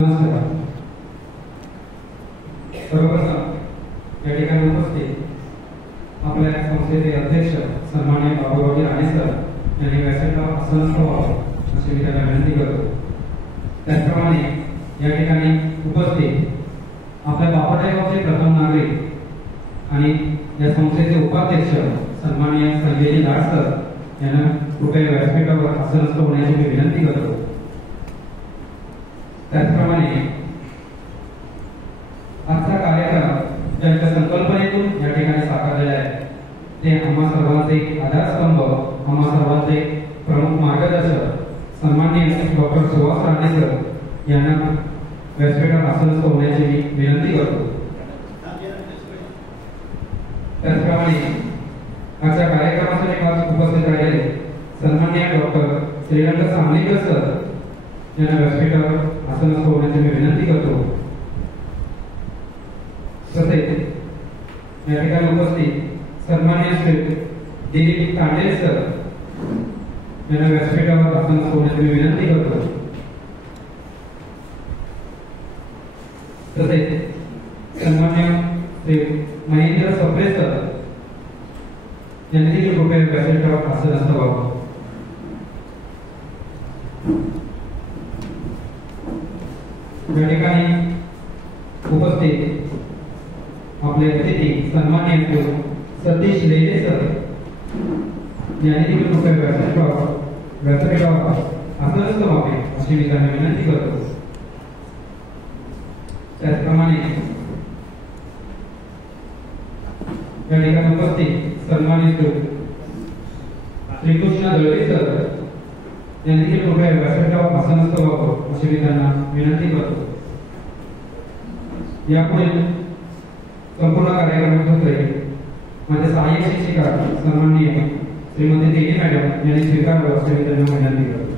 सर्वप्रथम या ठिकाणी उपस्थित आपल्या संस्थेचे अध्यक्ष सन्माननीय बाबूरावजी राणे सर यांनी व्यासपीठावर आसन व्हावं अशी मी त्यांना विनंती करतो। त्याचप्रमाणे या ठिकाणी उपस्थित आपल्या बापाच्या गावचे प्रथम नागरिक आणि या संस्थेचे उपाध्यक्ष सन्माननीय संजयजी लाड सर यांना कृपया व्यासपीठावर आसन होण्याची मी विनंती करतो। त्याचप्रमाणे आजचा कार्यक्रम ज्यांच्या संकल्पनेतून या ठिकाणी साकारलेला आहे ते आम्हा सर्वांचे आधारस्तंभ, आम्हा सर्वांचे प्रमुख मार्गदर्शक सन्माननीय डॉक्टर सुहास राणे सर यांना व्यासपीठावर आसन होण्याची मी विनंती करतो। त्याचप्रमाणे आजच्या कार्यक्रमासाठी उपस्थित राहिलेले सन्माननीय डॉक्टर श्रीरंग सामनेकर सर यांना व्यासपीठावर आसन होण्याची मी विनंती करतो। तसेच या ठिकाणी उपस्थित सन्माननीय श्री दिलीप तांडेल सर यांना व्यासपीठावर आसन होण्याची मी विनंती करतो। तसेच सन्माननीय श्री महेंद्र सप्रे सर यांनी कृपया व्यासपीठावर आसन व्हावं। या ठिकाणी उपस्थित आपले अतिथी सन्माननीय सतीश लेले सर यांनी कृपया व्यासपीठावर आसन व्हावे अशी मी त्यांना विनंती करतो। त्याचप्रमाणे या ठिकाणी उपस्थित सन्मानित श्रीकृष्ण दळवे सर यांनी कृपया व्यासपीठावर आसन व्हावं अशी मी त्यांना विनंती करतो। यापुढे संपूर्ण कार्यक्रमाचे माझे सहाय्यक शिक्षिका सन्माननीय श्रीमती तेली मॅडम यांनी स्वीकारावं अशी मी त्यांना विनंती करतो।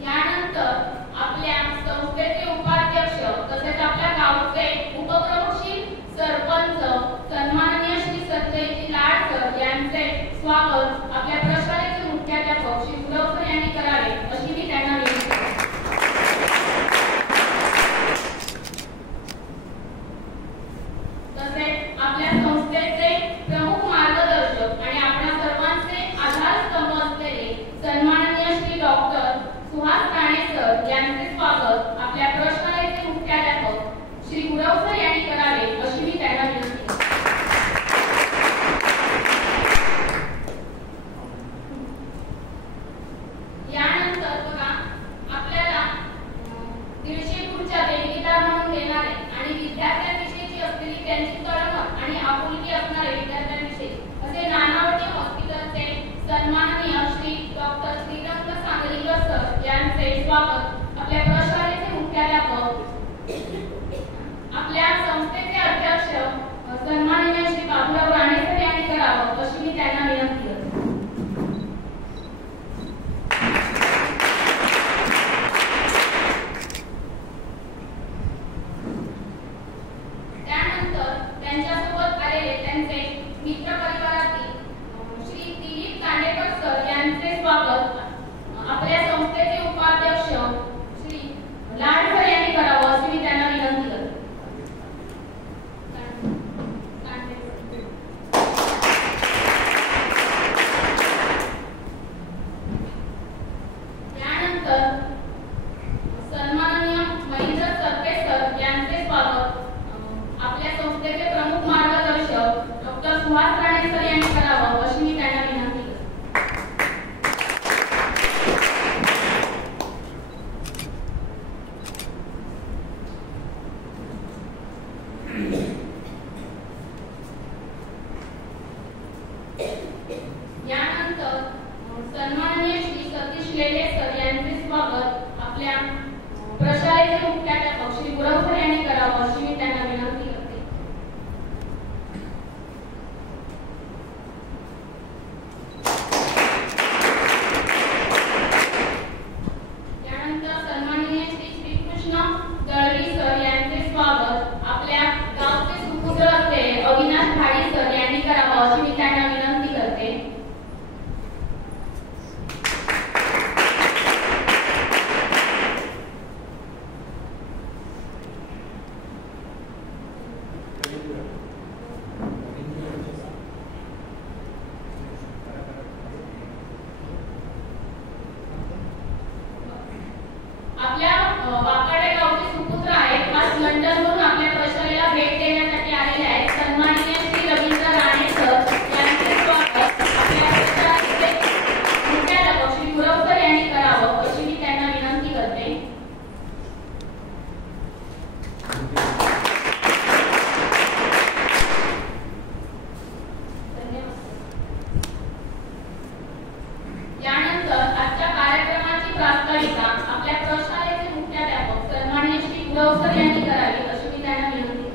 यानंतर आपल्या संस्थेचे उपाध्यक्ष तसेच आपल्या गावचे उपप्रमुख सरपंच आपुलकी असणारे विद्यार्थ्यांविषयी असे नानावटी हॉस्पिटलचे सन्माननीय श्री डॉक्टर श्रीरंग सांगलीकर सर यांचे स्वागत आपल्या प्रशालेचे मुख्याध्यापक आपल्या संस्थेचे अध्यक्ष सन्माननीय श्री बाबूराव राणे सर यांनी करावं अशी मी त्यांना विनंती करते. त्यानंतर त्यांच्यासोबत आलेले त्यांचे मित्र परिवारातील श्री दिलीप कांडेकर सर यांचे स्वागत आपल्या संस्थेचे उपाध्यक्ष श्री लाड सर यांनी करावं अशी मी त्यांना विनंती करते. त्यानंतर सन्माननीय महेंद्र सरके सर यांचे स्वागत आपल्या संस्थेचे प्रमुख मार्गदर्शक डॉक्टर सुहास राणे सर यांनी करावं अशी मी त्यांना विनंती करते. यानंतर सन्माननीय श्री सतीश लेले सर यांचे स्वागत आपल्या प्रशालेचे मुख्याध्यापक श्री गुरव सर यांनी करावं अशी मी त्यांना विनंती करते. त्यानंतर सन्माननीय श्री श्रीकृष्ण दळवी सर यांचे स्वागत आपल्या गावचे सुपुत्र असलेले अविनाश भाडी सर यांनी करावं अशी मी त्यांना विनंती करते. आपल्या वाकाडे गावचे सुपुत्र आहेत खास लंडनवरून आपल्या प्रशालेला भेट देण्यासाठी आलेले आहेत सन्माननीय श्री रवींद्र राणे सर यांचे स्वागत आपल्या प्रशालेचे मुख्याध्यापक श्री गुरव सर यांनी करावं अशी मी त्यांना विनंती करते. यानंतर आजच्या कार्यक्रमाची प्रास्ताविका आपल्या प्रशालेचे मुख्याध्यापक सन्माननीय श्री गुरव सर यांनी करावी अशी मी त्यांना विनंती करते.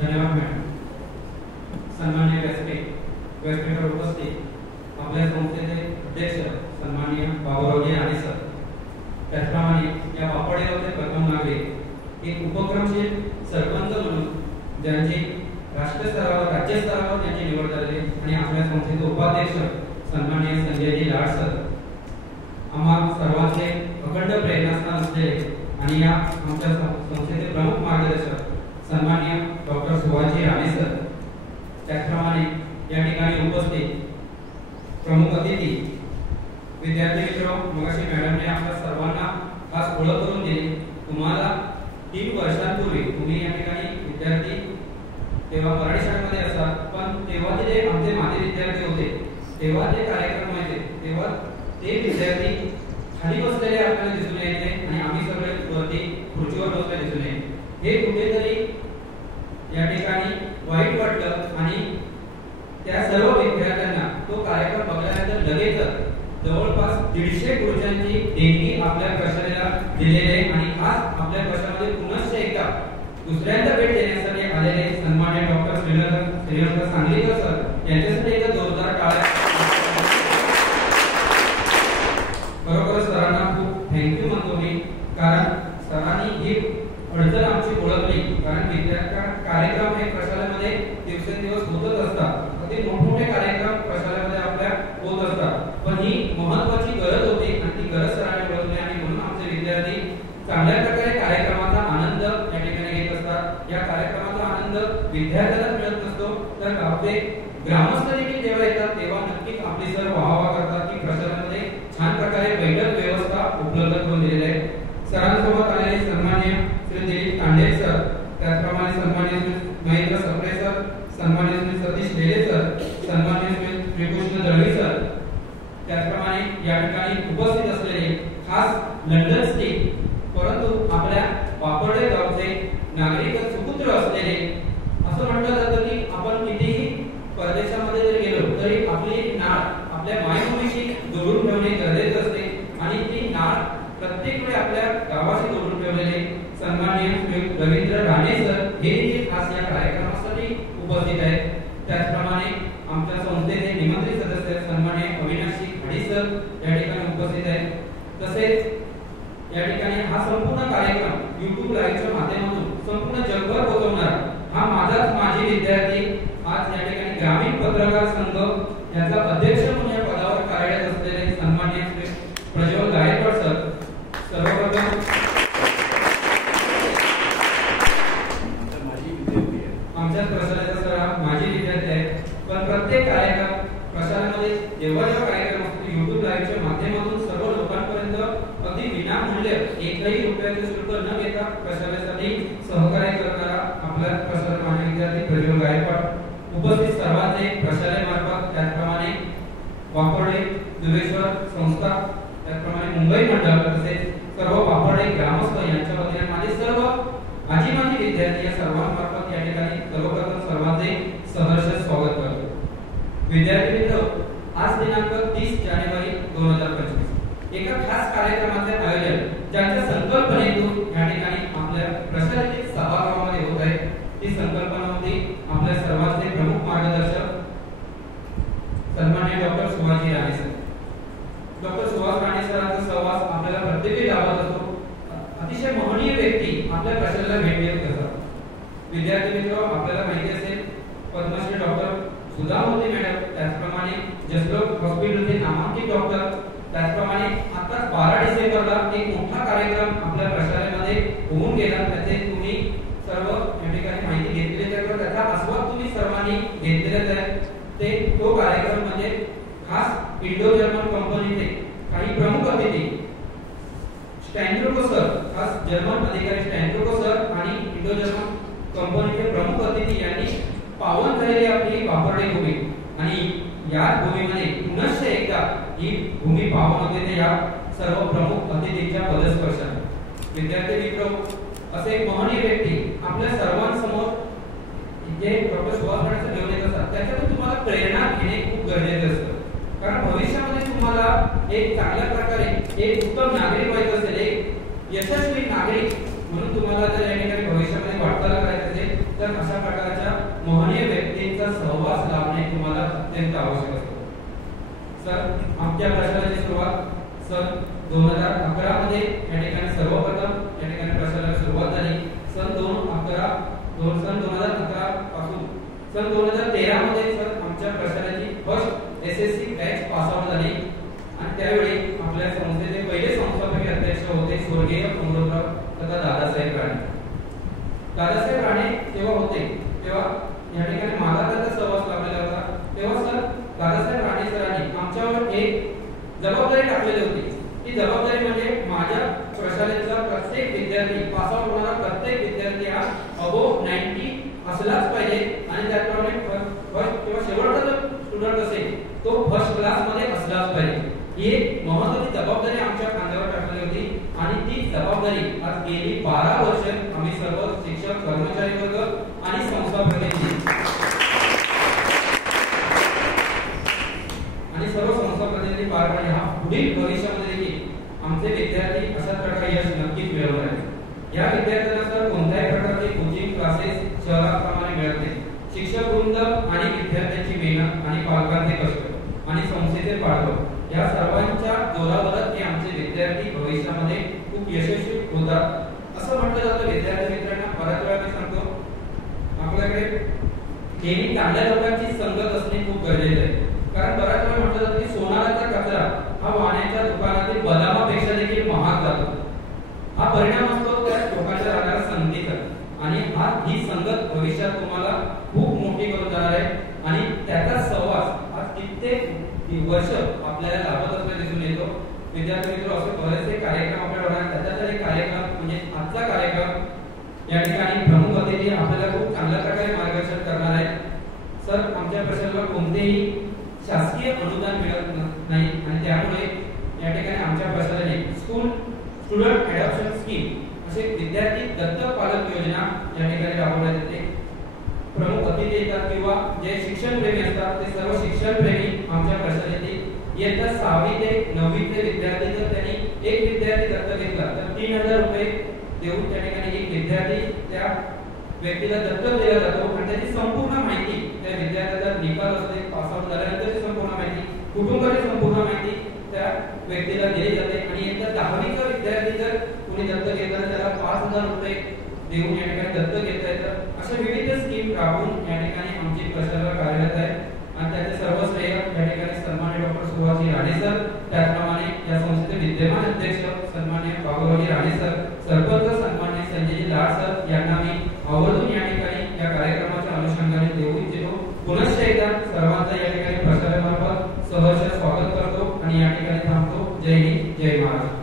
धन्यवाद मॅडम. सन्माननीय व्यासपीठावर उपस्थित आपल्या संस्थेचे अध्यक्ष सन्माननीय बाबूरावजी राणे सर, त्याचप्रमाणे या वापडे गावचे प्रथम नागरिक एक उपक्रमशील सरपंच म्हणून ज्यांची राष्ट्रीय स्तरावर राज्य स्तरावर त्यांची निवड झाली आणि आपल्या संस्थेचे उपाध्यक्ष सन्माननीय संजयजी लाड सर, आम्हा सर्वांचे अखंड प्रेरणास्थान असलेले आणि या आमच्या संस्थेचे प्रमुख मार्गदर्शक सन्माननीय डॉक्टर सुहासजी राणे सर, त्याचप्रमाणे या ठिकाणी उपस्थित प्रमुख अतिथी विद्यार्थी मित्र, मगाशी मॅडमने आपल्या सर्वांना खास ओळख करून दिली. तुम्हाला 3 वर्षांपूर्वी तुम्ही या ठिकाणी विद्यार्थी तेव्हा मराठी शाळेमध्ये असतात, पण तेव्हा जे आमचे माजी विद्यार्थी होते तेव्हा ते कार्यक्रम व्हायचे तेव्हा ते विद्यार्थी खाली बसलेले आपल्याला दिसून यायचे आणि आम्ही सगळे वरती खुर्चीवर बसले दिसून यायचे. हे कुठेतरी या ठिकाणी वाईट वाटलं आणि त्या सर्व विद्यार्थ्यांना तो कार्यक्रम बघल्यानंतर लगेच जवळपास 150 खुर्च्यांची देणगी आपल्या प्रशालेला दिलेले आणि आज आपल्या प्रशालेमध्ये पुनश्च एकदा दुसऱ्यांदा भेट देण्यासाठी आलेले सन्माननीय डॉक्टर श्रीरंग सांगलीकर सर यांच्यासाठी एकदा जोरदार टाळ्या. खरोखर सरांना खूप थँक्यू म्हणतो मी, कारण सरांनी ही अडचण आमची ओळखली. कारण विद्यार्थी कार्यक्रम हे प्रशालेमध्ये दिवसेंदिवस होतच असतात, अगदी मोठमोठे कार्यक्रम प्रशालेमध्ये आपल्या होत असतात, पण ही महत्वाची गरज होती आणि ती गरज सरांनी ओळखली आणि म्हणून आमचे विद्यार्थी चांगल्या प्रकारे कार्यक्रमाचा आनंद या ठिकाणी घेत असतात. या कार्यक्रमाचा आनंद विद्यार्थ्यांना मिळत नसतो तर गावचे ग्रामस्थ देखील जेव्हा येतात तेव्हा नक्कीच आपली सर वाहवा करतात की प्रशालेमध्ये छान प्रकारे बैठक व्यवस्था उपलब्ध करून दिलेली आहे. सरांसोबत आलेले सन्माननीय श्री दिलीप कांडे सर, त्याचप्रमाणे सन्माननीय महेंद्र सरके सर, सन्माननीय सतीश लेले सर, सन्माननीय श्रीकृष्ण दळवी सर, त्याचप्रमाणे त्याचप्रमाणे या ठिकाणी उपस्थित असलेले खास लंडन स्थित परंतु आपल्या वापर्डे गावचे नागरिक सुपुत्र असलेले, असं म्हटलं जातं की आपण कितीही परदेशामध्ये जर गेलो तरी आपली नाळ आपल्या मायभूमीशी जोडून ठेवणे गरजेचे असते आणि ती नाळ प्रत्येक वेळी आपल्या गावाशी जोडून ठेवलेले सन्माननीय रवींद्र राणे सर हे खास या कार्यक्रमासाठी उपस्थित आहेत. त्याचप्रमाणे आमच्या संस्थेचे निमंत्रित सदस्य सन्माननीय अविनाशी खाडी सर या ठिकाणी उपस्थित आहेत. तसेच या ठिकाणी हा संपूर्ण कार्यक्रम YouTube लाईव्हच्या माध्यमातून संपूर्ण जगभर पोहोचवणार हा माझाच माजी विद्यार्थी, आज या ठिकाणी ग्रामीण पत्रकार संघ याचा अध्यक्ष म्हणून या पदावर कार्यरत असलेले सन्माननीय प्रज्वल गायकवाड सर. सर्वप्रथम आमच्याच प्रसाराचा सर माजी विद्यार्थी आहेत, पण प्रत्येक कार्यक्रम प्रसारामध्ये जेव्हा कार्यक्रम असतो YouTube लाईव्हच्या माध्यमातून सर्व लोकांपर्यंत अगदी विनामूल्य एकही रुपयाचे शुल्क न घेता प्रसारासाठी सहकार्य करणारा आपला प्रसार माजी विद्यार्थी प्रज्वल गायकवाड. उपस्थित सर्वांचे प्रशालेमार्फत त्याचप्रमाणे वापर्डे दुरेश्वर संस्था त्याचप्रमाणे मुंबई मंडळ तसेच सर्व वापर्डे ग्रामस्थ यांच्या वतीने माझे सर्व आजी माजी विद्यार्थी या सर्वांमार्फत या ठिकाणी सर्वप्रथम सर्वांचे सहर्ष स्वागत करतो. विद्यार्थी मित्र, आज दिनांक 30 जानेवारी 2025 एका खास कार्यक्रमाचे आयोजन ज्यांच्या संकल्पनेतून या ठिकाणी आपल्या प्रशालेतील सभागृहामध्ये होत आहे. ती संकल्पना होती आपल्या सर्वांचे प्रमुख मार्गदर्शक सन्माननीय doctor Subhash Rane sir. Doctor Subhash Rane सरांचा सहवास आपल्याला प्रत्येकी लाभत असतो. अतिशय महनीय व्यक्ती आपल्या प्रशालेला भेट देत असतात. विद्यार्थी मित्र, आपल्याला माहिती असेल पद्मश्री डॉक्टर सुधा मोदी मॅडम, त्याचप्रमाणे जसलोक हॉस्पिटलचे नामांकित डॉक्टर, त्याचप्रमाणे आता 12 डिसेंबरला एक मोठा कार्यक्रम आपल्या प्रशालेमध्ये होऊन गेला. त्याचे तुम्ही सर्व या ठिकाणी माहिती घेतलेली आहे, त्याचा आस्वाद तुम्ही सर्वांनी घेतलेलाच आहे. ते तो कार्यक्रम म्हणजे खास इंडो जर्मन कंपनीचे काही प्रमुख अतिथी स्टँड्रुको सर, खास जर्मन अधिकारी स्टँड्रुको सर आणि इंडो जर्मन कंपनीचे प्रमुख अतिथी यांनी पावन झालेली आपली वापर्डे भूमी आणि या भूमीमध्ये पुनश्च एकदा ही भूमी पावन होते ते या सर्व प्रमुख अतिथींच्या पदस्पर्शाने. विद्यार्थी मित्र, असे महनीय व्यक्ती आपल्या सर्वांसमोर जे डॉक्टर सुभाष राणे सर घेऊन येत असतात त्याच्यातून तुम्हाला प्रेरणा घेणे खूप गरजेचे असतं. कारण भविष्यामध्ये तुम्हाला एक चांगल्या प्रकारे एक उत्तम नागरिक व्हायचं असेल, एक यशस्वी नागरिक म्हणून तुम्हाला जर या ठिकाणी भविष्यामध्ये वाटचाल करायची असेल तर अशा प्रकारच्या महनीय व्यक्तींचा सहवास लाभणे तुम्हाला अत्यंत आवश्यक असतो. सर, आमच्या प्रशालेची सुरुवात सन 2011 मध्ये या ठिकाणी सर्वप्रथम या ठिकाणी प्रशालेला सुरुवात झाली. सन 2011 पासून सन 2013 मध्ये सर आमच्या प्रशालेची first SSC batch pass out झाली आणि त्यावेळी आपल्या संस्थेचे पहिले संस्थापक अध्यक्ष होते स्वर्गीय अमृतराव तथा दादासाहेब राणे. दादासाहेब राणे तेव्हा होते तेव्हा या ठिकाणी माझा त्यांचा सहवास लाभलेला होता. तेव्हा सर दादासाहेब राणे सरांनी आमच्यावर एक जबाबदारी टाकलेली होती. ती जबाबदारी म्हणजे माझ्या प्रशालेचा प्रत्येक विद्यार्थी पास आउट होणारा प्रत्येक विद्यार्थी हा अबोव 90 असलाच पाहिजे आणि त्याप्रमाणे फर्स्ट किंवा शेवटचा जो स्टुडंट असेल तो फर्स्ट क्लास मध्ये असलाच पाहिजे. ही एक महत्त्वाची जबाबदारी आमच्या खांद्यावर टाकली होती आणि ती जबाबदारी आज गेली 12 वर्ष आम्ही सर्व शिक्षक, कर्मचारी वर्ग आणि संस्था प्रतिनिधी आणि सर्व संस्था प्रतिनिधी पार पाडले. हा पुढील भविष्यामध्ये देखील आमचे विद्यार्थी अशाच प्रकारे यश नक्कीच मिळवणार आहेत. या विद्यार्थ्यांना सर कोणत्याही प्रकारचे कोचिंग क्लासेस शहराप्रमाणे मिळत नाही. शिक्षक वृंद आणि विद्यार्थ्यांची मेहनत आणि पालकांचे कष्ट आणि संस्थेचे पाठबळ या सर्वांच्या जोरावरच हे आमचे विद्यार्थी भविष्यामध्ये खूप यशस्वी होतात असं म्हटलं जातं. विद्यार्थी मित्रांना बऱ्याच वेळा मी सांगतो आपल्याकडे नेहमी चांगल्या लोकांची संगत असणे खूप गरजेचे आहे. कारण बऱ्याच वेळा म्हटलं जातं की सोनाराचा कचरा हा वाण्याच्या दुकानातील बदामापेक्षा देखील महाग जातो. हा परिणाम असतो त्या लोकांच्या राहणाऱ्या संगतीचा आणि ही संगत भविष्यात तुम्हाला खूप मोठी करून जाणार आहे आणि त्याचा सहवास आज कित्येक वर्ष आपल्याला लाभत असल्याचे दिसून येतो. विद्यार्थी मित्र, असे बरेचसे कार्यक्रम आपल्याला होणार. त्याच्यात एक कार्यक्रम म्हणजे आजचा कार्यक्रम या ठिकाणी प्रमुख अतिथी आपल्याला खूप चांगल्या प्रकारे मार्गदर्शन करणार आहे. सर, आमच्या प्रशालेला कोणतेही शासकीय अनुदान मिळत नाही आणि त्यामुळे या ठिकाणी आमच्या प्रशासनाने स्टुडंट ॲडॉप्शन स्कीम असे विद्यार्थी दत्तक पालक योजना या ठिकाणी राबवण्यात येते. प्रमुख अतिथी येतात किंवा जे शिक्षणप्रेमी असतात ते सर्व शिक्षणप्रेमी आमच्या प्रशासनाने इयत्ता 6वी ते 9वी चे विद्यार्थी जर त्यांनी एक विद्यार्थी दत्तक घेतला तर 3000 रुपये देऊन त्या ठिकाणी एक विद्यार्थी त्या व्यक्तीला दत्तक दिला जातो आणि त्याची संपूर्ण माहिती त्या विद्यार्थ्याचा निकाल असते पास आउट झाल्यानंतरची संपूर्ण माहिती कुटुंबाची संपूर्ण माहिती त्या व्यक्तीला दिली जाते आणि इयत्ता 10वीचा विद्यार्थी जर कोणी दत्तक घेतला तर त्याला 5000 रुपये देऊन या ठिकाणी दत्तक घेता येतं. अशा विविध स्कीम राबवून या ठिकाणी आमची प्रशासना कार्यरत आहे आणि त्याचे सर्व श्रेय या ठिकाणी सन्माननीय डॉक्टर सुभाषजी राणे सर, त्याचप्रमाणे या संस्थेचे विद्यमान अध्यक्ष सन्माननीय बाबूरावजी राणे सर, सरपंच सन्माननीय संजयजी लाड सर यांना मी आवर्जून या ठिकाणी या कार्यक्रमाच्या अनुषंगाने देऊ इच्छितो. पुनश्च एकदा सर्वांचं या ठिकाणी प्रशासनामार्फत सहर्ष स्वागत करतो आणि या ठिकाणी थांबतो. जय हिंद, जय Maharashtra.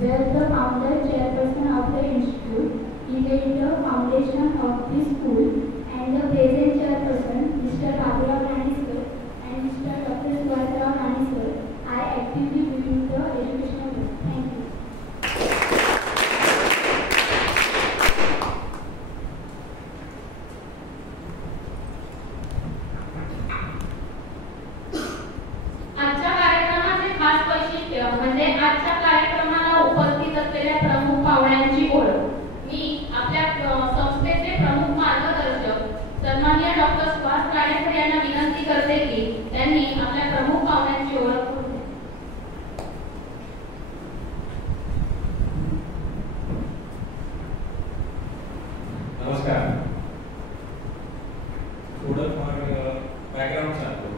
where the founder chairperson of the institute, he laid the foundation of the school, and the present chairperson, Mr. Baburao Raneswar and Mr. Dr. Subhasrao Raneswar, are actively doing the educational work. Thank you. आजच्या कार्यक्रमाचे खास वैशिष्ट्य म्हणजे आजच्या कार्यक्रमाला उपस्थित असलेल्या प्रमुख पाहुण्यांची ओळख. मी आपल्या संस्थेचे प्रमुख मार्गदर्शक सन्माननीय डॉक्टर सुभाष राणेसर यांना विनंती करते की त्यांनी आपल्या प्रमुख पाहुण्यांची ओळख करून द्यावी. नमस्कार. थोडंफार बॅकग्राऊंड सांगतो.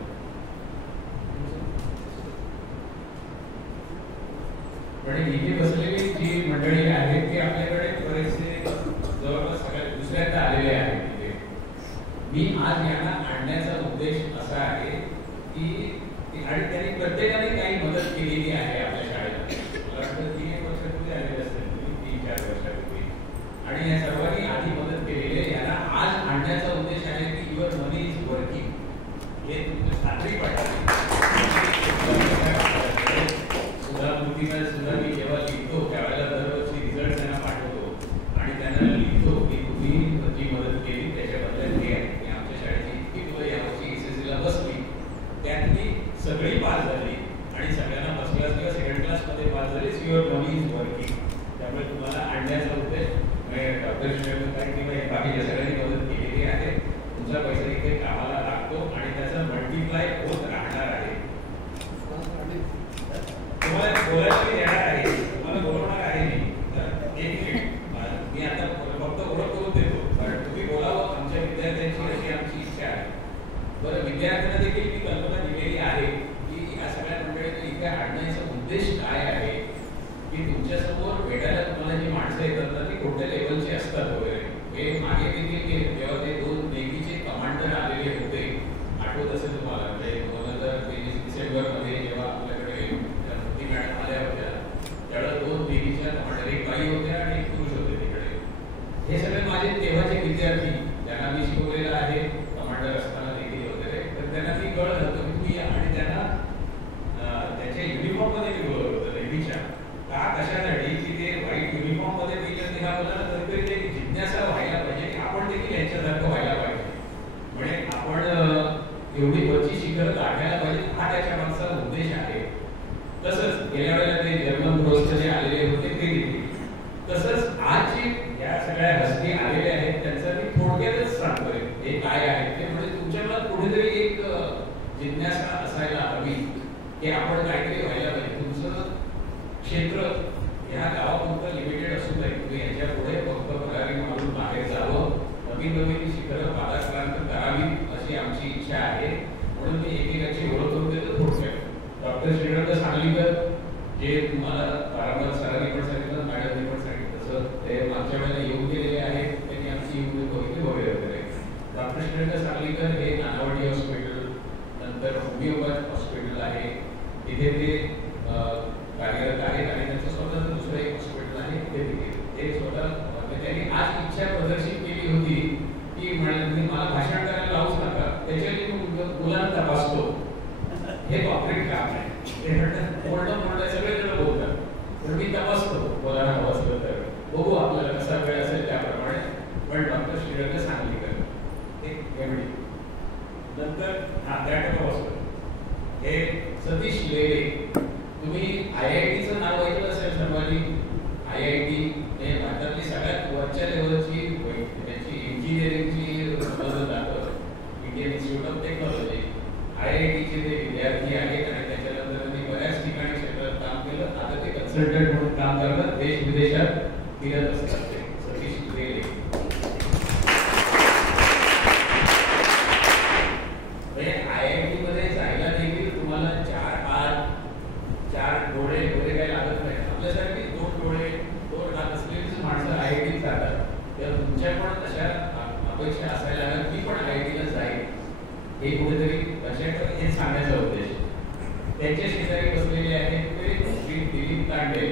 म्हणजे इथे बसलेली जी मंडळी आहेत ती आपल्याकडे बरेचसे जवळपास सगळ्या दुसऱ्यांदा आलेले आहेत. तिथे मी आज यांना आणण्याचा उद्देश असा आहे की आणि त्यांनी प्रत्येकाने काही मदत केलेली आहे आपल्या शाळेला. मला वाटतं 3-1 वर्षापूर्वी आलेले असतील, 3-4 वर्षापूर्वी, आणि या सर्वांनी आधी मदत केलेली आहे. यांना आज आणण्याचा उद्देश आहे की युअर मनी इज वर्किंग. हे तुमची खात्री पाहिजे. सुद्धा मी जेव्हा लिहितो त्यावेळेला दरवर्षी रिझल्ट त्यांना पाठवतो आणि त्यांना लिहितो की तुम्ही जी मदत केली त्याच्या बदल्यात हे आहे की आमच्या शाळेची इतकी मुलं यावर्षी SSCला बसली, त्यातली सगळी पास झाली आणि सगळ्यांना फर्स्ट क्लास किंवा सेकंड क्लासमध्ये पास झाली. Your money is working. त्यामुळे तुम्हाला आणण्याचा उद्देश डॉक्टर श्रीरंग किंवा बाकीच्या सगळ्यांनी मदत केलेली आहे. तुमचा पैसा इथे कामाला लागतो आणि त्याचा मल्टिप्लाय होत राहणार आहे. तुम्हाला बोलायला मी येणार आहे, तुम्हाला बोलवणार आहे मी. एक मिनिट, मी आता फक्त ओळख करून देतो कारण तुम्ही बोलावं. आमच्या विद्यार्थ्यांची अशी आमची इच्छा आहे. बरं, विद्यार्थ्यांना देखील मी कल्पना दिलेली आहे की या सगळ्या मंडळींना इथे आणण्याचा उद्देश काय आहे की तुमच्यासमोर भेटायला तुम्हाला जी माणसं येतात ना ती कोणत्या लेवलची असतात वगैरे. हे मागे देखील जेव्हा ते 2 नेव्हीचे कमांडर आलेले होते, आठवत असेल तुम्हाला, म्हणजे 2023 डिसेंबरमध्ये जेव्हा आपल्याकडे मॅडम आल्या होत्या त्यावेळेला 2 नेव्हीच्या कमांडर, एक बाई होत्या आणि एक पुरुष होते तिकडे. हे सगळे माझे तेव्हाचे विद्यार्थी ज्यांना मी शिकवलेलं आहे कमांडर असताना देखील वगैरे. तर त्यांना मी कळ घालतो की तुम्ही या आणि त्यांना त्याच्या युनिफॉर्ममध्ये मी बोलवलं होतं नेव्हीच्या. का कशासाठी की ते व्हाईट युनिफॉर्ममध्ये गेलं ते ह्या मुलांना कधीतरी ते जिज्ञासा व्हायला पाहिजे की आपण देखील यांच्यासारखं व्हायला पाहिजे. म्हणजे आपण एवढी वरची शिखर गाठायला पाहिजे, हा त्याच्या मागचा उद्देश आहे. तसंच गेल्या वेळेला ते जर्मन ग्रोस्थ जे आलेले होते ते देखील. तसंच आज जे या सगळ्या हस्ती आलेल्या आहेत त्यांचा मी थोडक्यातच सांगतोय हे काय आहे ते. म्हणजे तुमच्या मनात कुठेतरी एक जिज्ञासा असायला हवी की आपण काहीतरी व्हायला पाहिजे. तुमचं क्षेत्र ह्या गावापुरतं लिमिटेड असू नये. तुम्ही याच्या पुढे फक्त भरारी मारून बाहेर जावं, नवीन नवीन शिखरं पादाक्रांत करावी अशी आमची इच्छा आहे. म्हणून मी एकेकाची ओळख करून देतो थोडक्यात. डॉक्टर श्रीरंग सांगलीकर जे तुम्हाला वारंवार सरांनी पण सांगितलं, मॅडमनी पण सांगितलं, तसं ते मागच्या वेळेला येऊन गेलेले आहेत. त्यांनी आमची येऊन बघितली वगैरे वगैरे. डॉक्टर श्रीरंग सांगलीकर हे नानावटी हॉस्पिटल, नंतर होमिओपॅथ हॉस्पिटल आहे तिथे ते कार्यरत आहेत आणि त्यांचं स्वतःचं दुसरं एक हॉस्पिटल आहे ते स्वतः त्यांनी आज इच्छा प्रदर्शित केली होती की मला भाषण करायला लावूच नका, त्याच्यासाठी मुलांना तपासतो. हे डॉक्टरेट काम आहे. ते म्हणतात बोलणं सगळेजण बोलतात पण मी तपासतो मुलांना हवं असलं तर. बघू आपल्याला कसा वेळ असेल त्याप्रमाणे. पण डॉक्टर श्रीरंग सांगलीकर एक एवढी. नंतर त्याटक हॉस्पिटल हे सतीश लेले. तुम्ही IITचं नाव ऐकलं असेल सर्वांनी. IIT हे भारतातली सगळ्यात वरच्या लेवलची त्याची इंजिनिअरिंगची मदत जातं. इंडियन इन्स्टिट्यूट ऑफ टेक्नॉलॉजी IITचे ते विद्यार्थी आहेत आणि त्याच्यानंतर त्यांनी बऱ्याच ठिकाणी क्षेत्रात काम केलं. आता ते कन्सल्टंट म्हणून काम करतात, देश विदेशात फिरत असतात. ते सतीश लेले. IIT मध्ये जायला देखील तुम्हाला 4 हात 4 डोळे वगैरे काही लागत नाही. आपल्यासारखी 2 डोळे 2 हात असलेलीच माणसं IIT जातात. तर तुमच्या पण तशा अपेक्षा असायला हव्यात. मी पण IITला जाईल हे कुठेतरी हे सांगण्याचा उद्देश. त्यांच्या शेजारी बसलेले आहेत ते श्री दिलीप तांडे.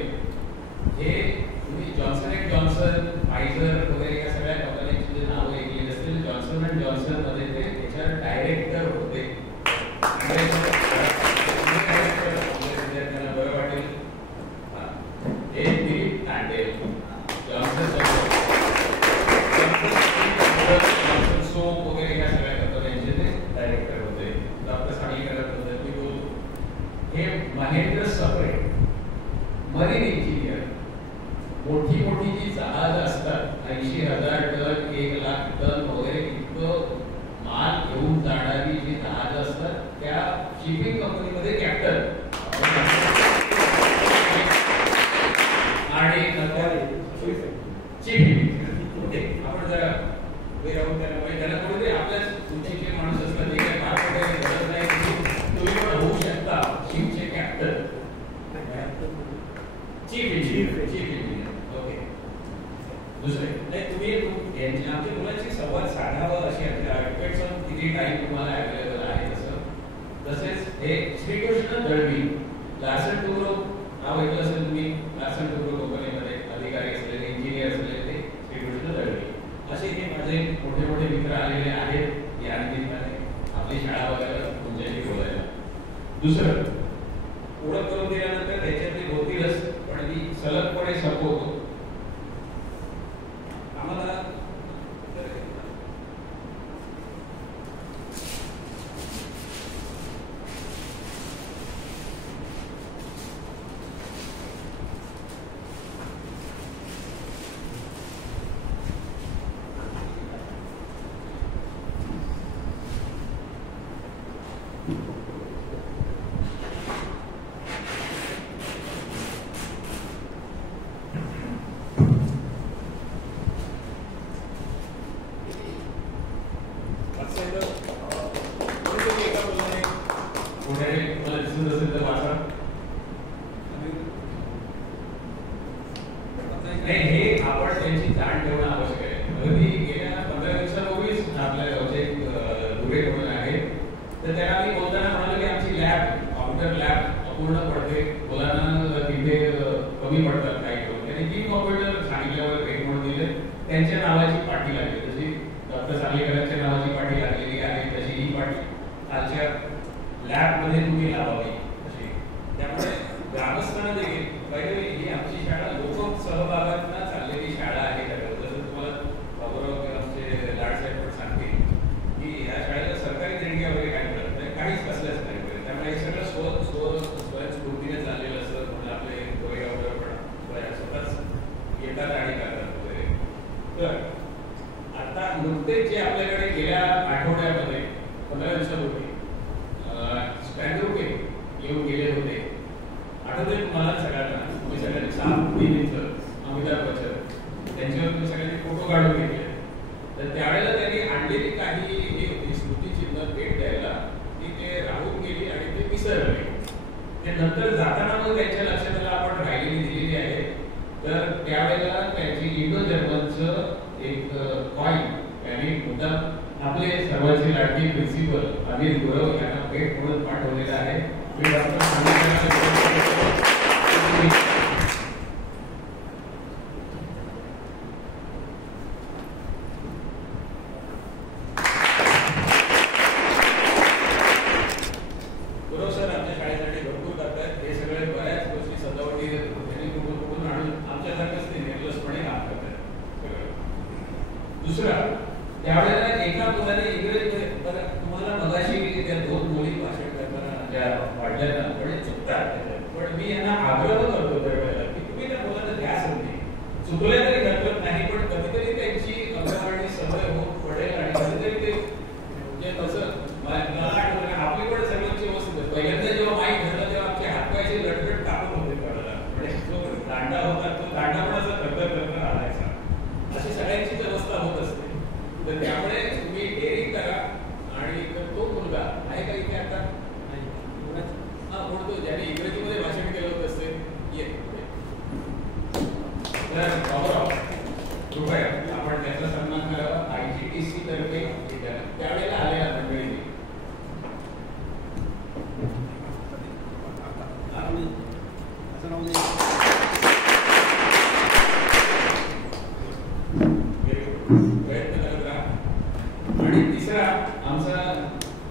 फायझर वगैरे या सगळ्या कंपन्यांची जे नावं ऐकली असतील, जॉन्सन अँड जॉन्सन मध्ये ते त्याच्यावर डायरेक्टर होते. विद्यार्थ्यांना बरं वाटेल, हे दिलीप तांडेल. जॉन्सन सोप वगैरे या सगळ्या कंपन्यांचे ते डायरेक्टर होते. डॉक्टर सांगलीकरांबद्दल मी बोलतो. हे महेंद्र सप्रे मरीन इंजिनियर. मोठी मोठी जी जहाज असतात 80,000 टन 1,00,000 टन वगैरे इतकं माल घेऊन जाणारी जी जहाज असतात त्या शिपिंग कंपनीमध्ये कॅप्टन आणि चीफ. आपण जरा त्याला कोणी आपल्याच तुमचे माणूस असतात ते काय गरज नाही, तुम्ही पण होऊ शकता शिपचे कॅप्टन, चीफ इंजिनियर. ओके. दुसरे नाही, तुम्ही आमच्या मुलांची संवाद साधावा अशी डिपेंड्स किती टाइम तुम्हाला अवेलेबल आहे तसं. तसेच हे श्रीकृष्ण दळवी, लार्सन टुब्रो नाव ऐकलं असेल तुम्ही. लार्सन टुब्रो कंपनीमध्ये अधिकारी असलेले, इंजिनियर असलेले ते श्रीकृष्ण दळवी. असे हे माझे मोठे मोठे मित्र आलेले आहेत या निमित्ताने आपली शाळा बघायला, तुमच्याशी बोलायला. दुसरं ओळख करून दिल्यानंतर त्याच्यातले होतीलच, पण मी सलगपणे संपवतो. आम्हाला असं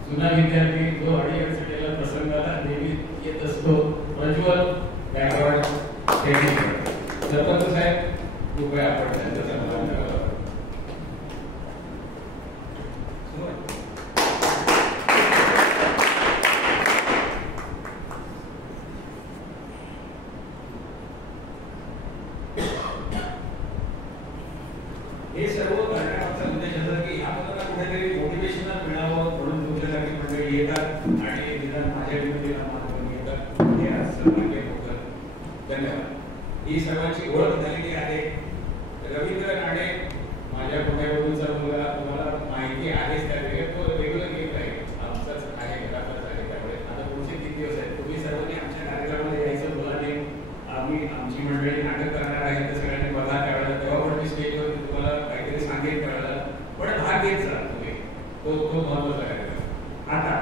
जुना विद्यार्थी जो अडीअडचणीला प्रसंगाला नेहमी येत असतो, प्रज्वल गायकवाड सरपंच साहेब, कृपया आपण त्यांचा सन्मान करावा. हे सर्व करण्याचा उद्देश असा की आपल्याला कुठेतरी मोटिवेशनल मिळावं म्हणून तुमच्यासाठी मंडळी येतात आणि निदान माझ्या विनंतीला मान येतात. हे आज सर्वांचे होतं. धन्यवाद. ही सर्वांची ओळख झालेली आहे. रवींद्र राणे माझ्या कुटुंबाचा मुलगा, तुम्हाला माहिती आहेच त्यावेळी तो रेग्युलर येत आहे, आमचाच आहे, घरातच आहे. त्यामुळे आता पुढचे 3 दिवस आहेत. तुम्ही सर्वांनी आमच्या कार्यक्रमाला यायचं बोलाने. आम्ही आमची मंडळी नाटक करणार आहे, तर सगळ्यांनी बघा. त्यावेळेला तेव्हा पण मी स्टेजवर तुम्हाला काहीतरी सांगेन त्यावेळेला, पण भाग घेत जा तुम्ही. तो महत्वाचा कार्यक्रम. आता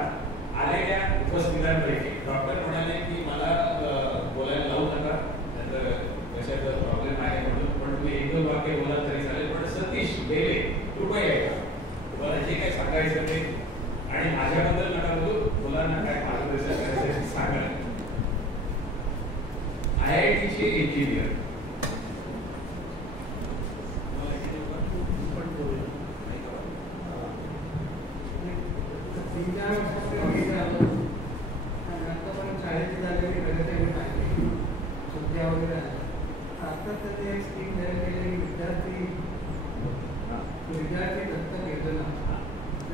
आलेल्या उपस्थितांपैकी डॉक्टर म्हणाले की मला बोलायला लावू नका, नंतर कशाचा प्रॉब्लेम आहे म्हणून, पण तुम्ही 1-2 वाक्य बोला तरी चालेल. पण सतीश बेले कृपया या, तुम्हाला जे काही सांगायचं ते, आणि माझ्याबद्दल नका बोलू, मुलांना काय मार्गदर्शन करायचं सांगा. IIT चे इंजिनियर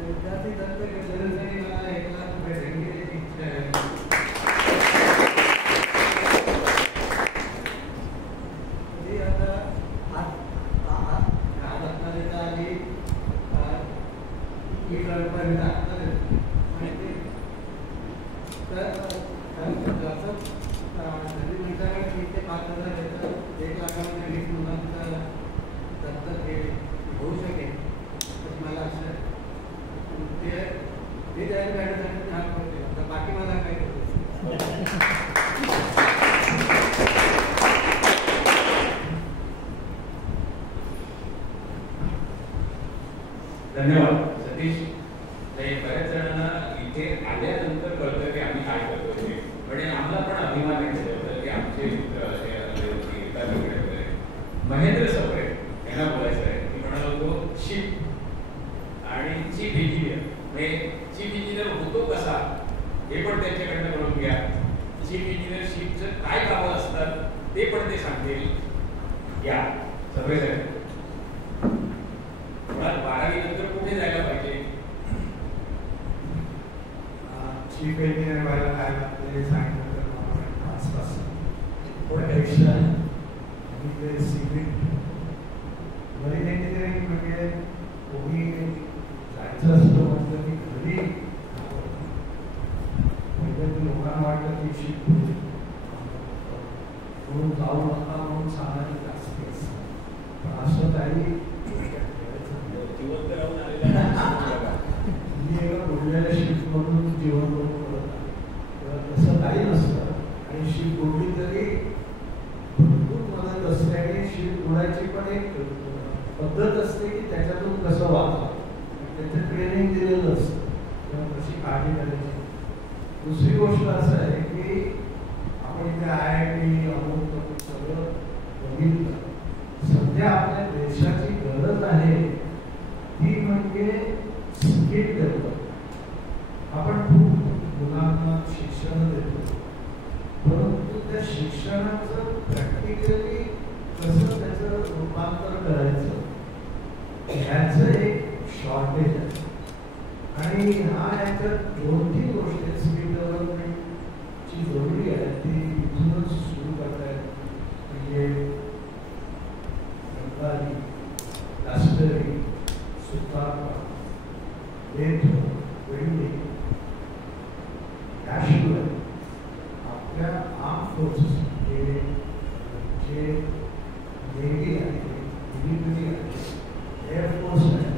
विद्यार्थी दत्तक योजनेने मला 1 लाख रुपये देण्याची इच्छा आहे. बाकी मला काय धन्यवाद सतीश. बऱ्याच जणांना इथे आल्यानंतर कळतं की आम्ही काय करतो ते, म्हणजे आम्हाला पण अभिमान आहे की आमचे मित्र असे येतात वगैरे. महेंद्र सप्रे यांना बोलायचं आहे. मी म्हणालो होतो शिप आणि चीफ इंजिनियर, म्हणजे चीफ इंजिनियर होतो कसा हे पण त्यांच्याकडनं करून घ्या. चीफ इंजिनियर शिपचं काय कामं असतात ते पण ते सांगतील. या सप्रे साहेब, 12वी नंतर कुठे जायला पाहिजे? चीफ इंजिनियर व्हायला काय लागतं सांगितलं तर मला 5 तास पोटेन्शियल आणि सिव्हिल मरीन इंजिनिअरिंग म्हणजे कोणी जायचं असतं म्हटलं की घरी म्हणजे लोकांना वाटतं की शिफ्ट म्हणून जाऊ नका म्हणून सांगायला जास्त असतं, पण असं काही बोललेल्या शिफ्ट म्हणून जेवण करून तसं काही नसतं. आणि शिफ्ट बोलली तरी भरपूर मदत असते आणि शिफ्ट बोलायची पण एक पद्धत असते की त्याच्यातून कसं वाचावं, त्याचं ट्रेनिंग दिलेलं असतं, तेव्हा कशी काळजी करायची. दुसरी गोष्ट असं आहे की आपण इथे IIT अमुक सगळं बघितलं. सध्या आपल्या देशाची गरज आहे ती म्हणजे स्किल डेव्हलप. आपण खूप मुलांना शिक्षण देतो, परंतु त्या शिक्षणाचं प्रॅक्टिकली कसं त्याचं रूपांतर करायचं ह्याचं एक शॉर्टेज आहे. आणि ह्याच्यात 2-3 गोष्टी स्किल डेव्हलपमेंटची जरुरी आहे, ती इथूनच सुरू करता येते. म्हणजे गंगारी, कास्तरी, सुतार, वेल्डिंग, त्याशिवाय आपल्या आर्म फोर्सेस जे नेव्ही आहे, मिलिटरी आहे, एअरफोर्स आहे,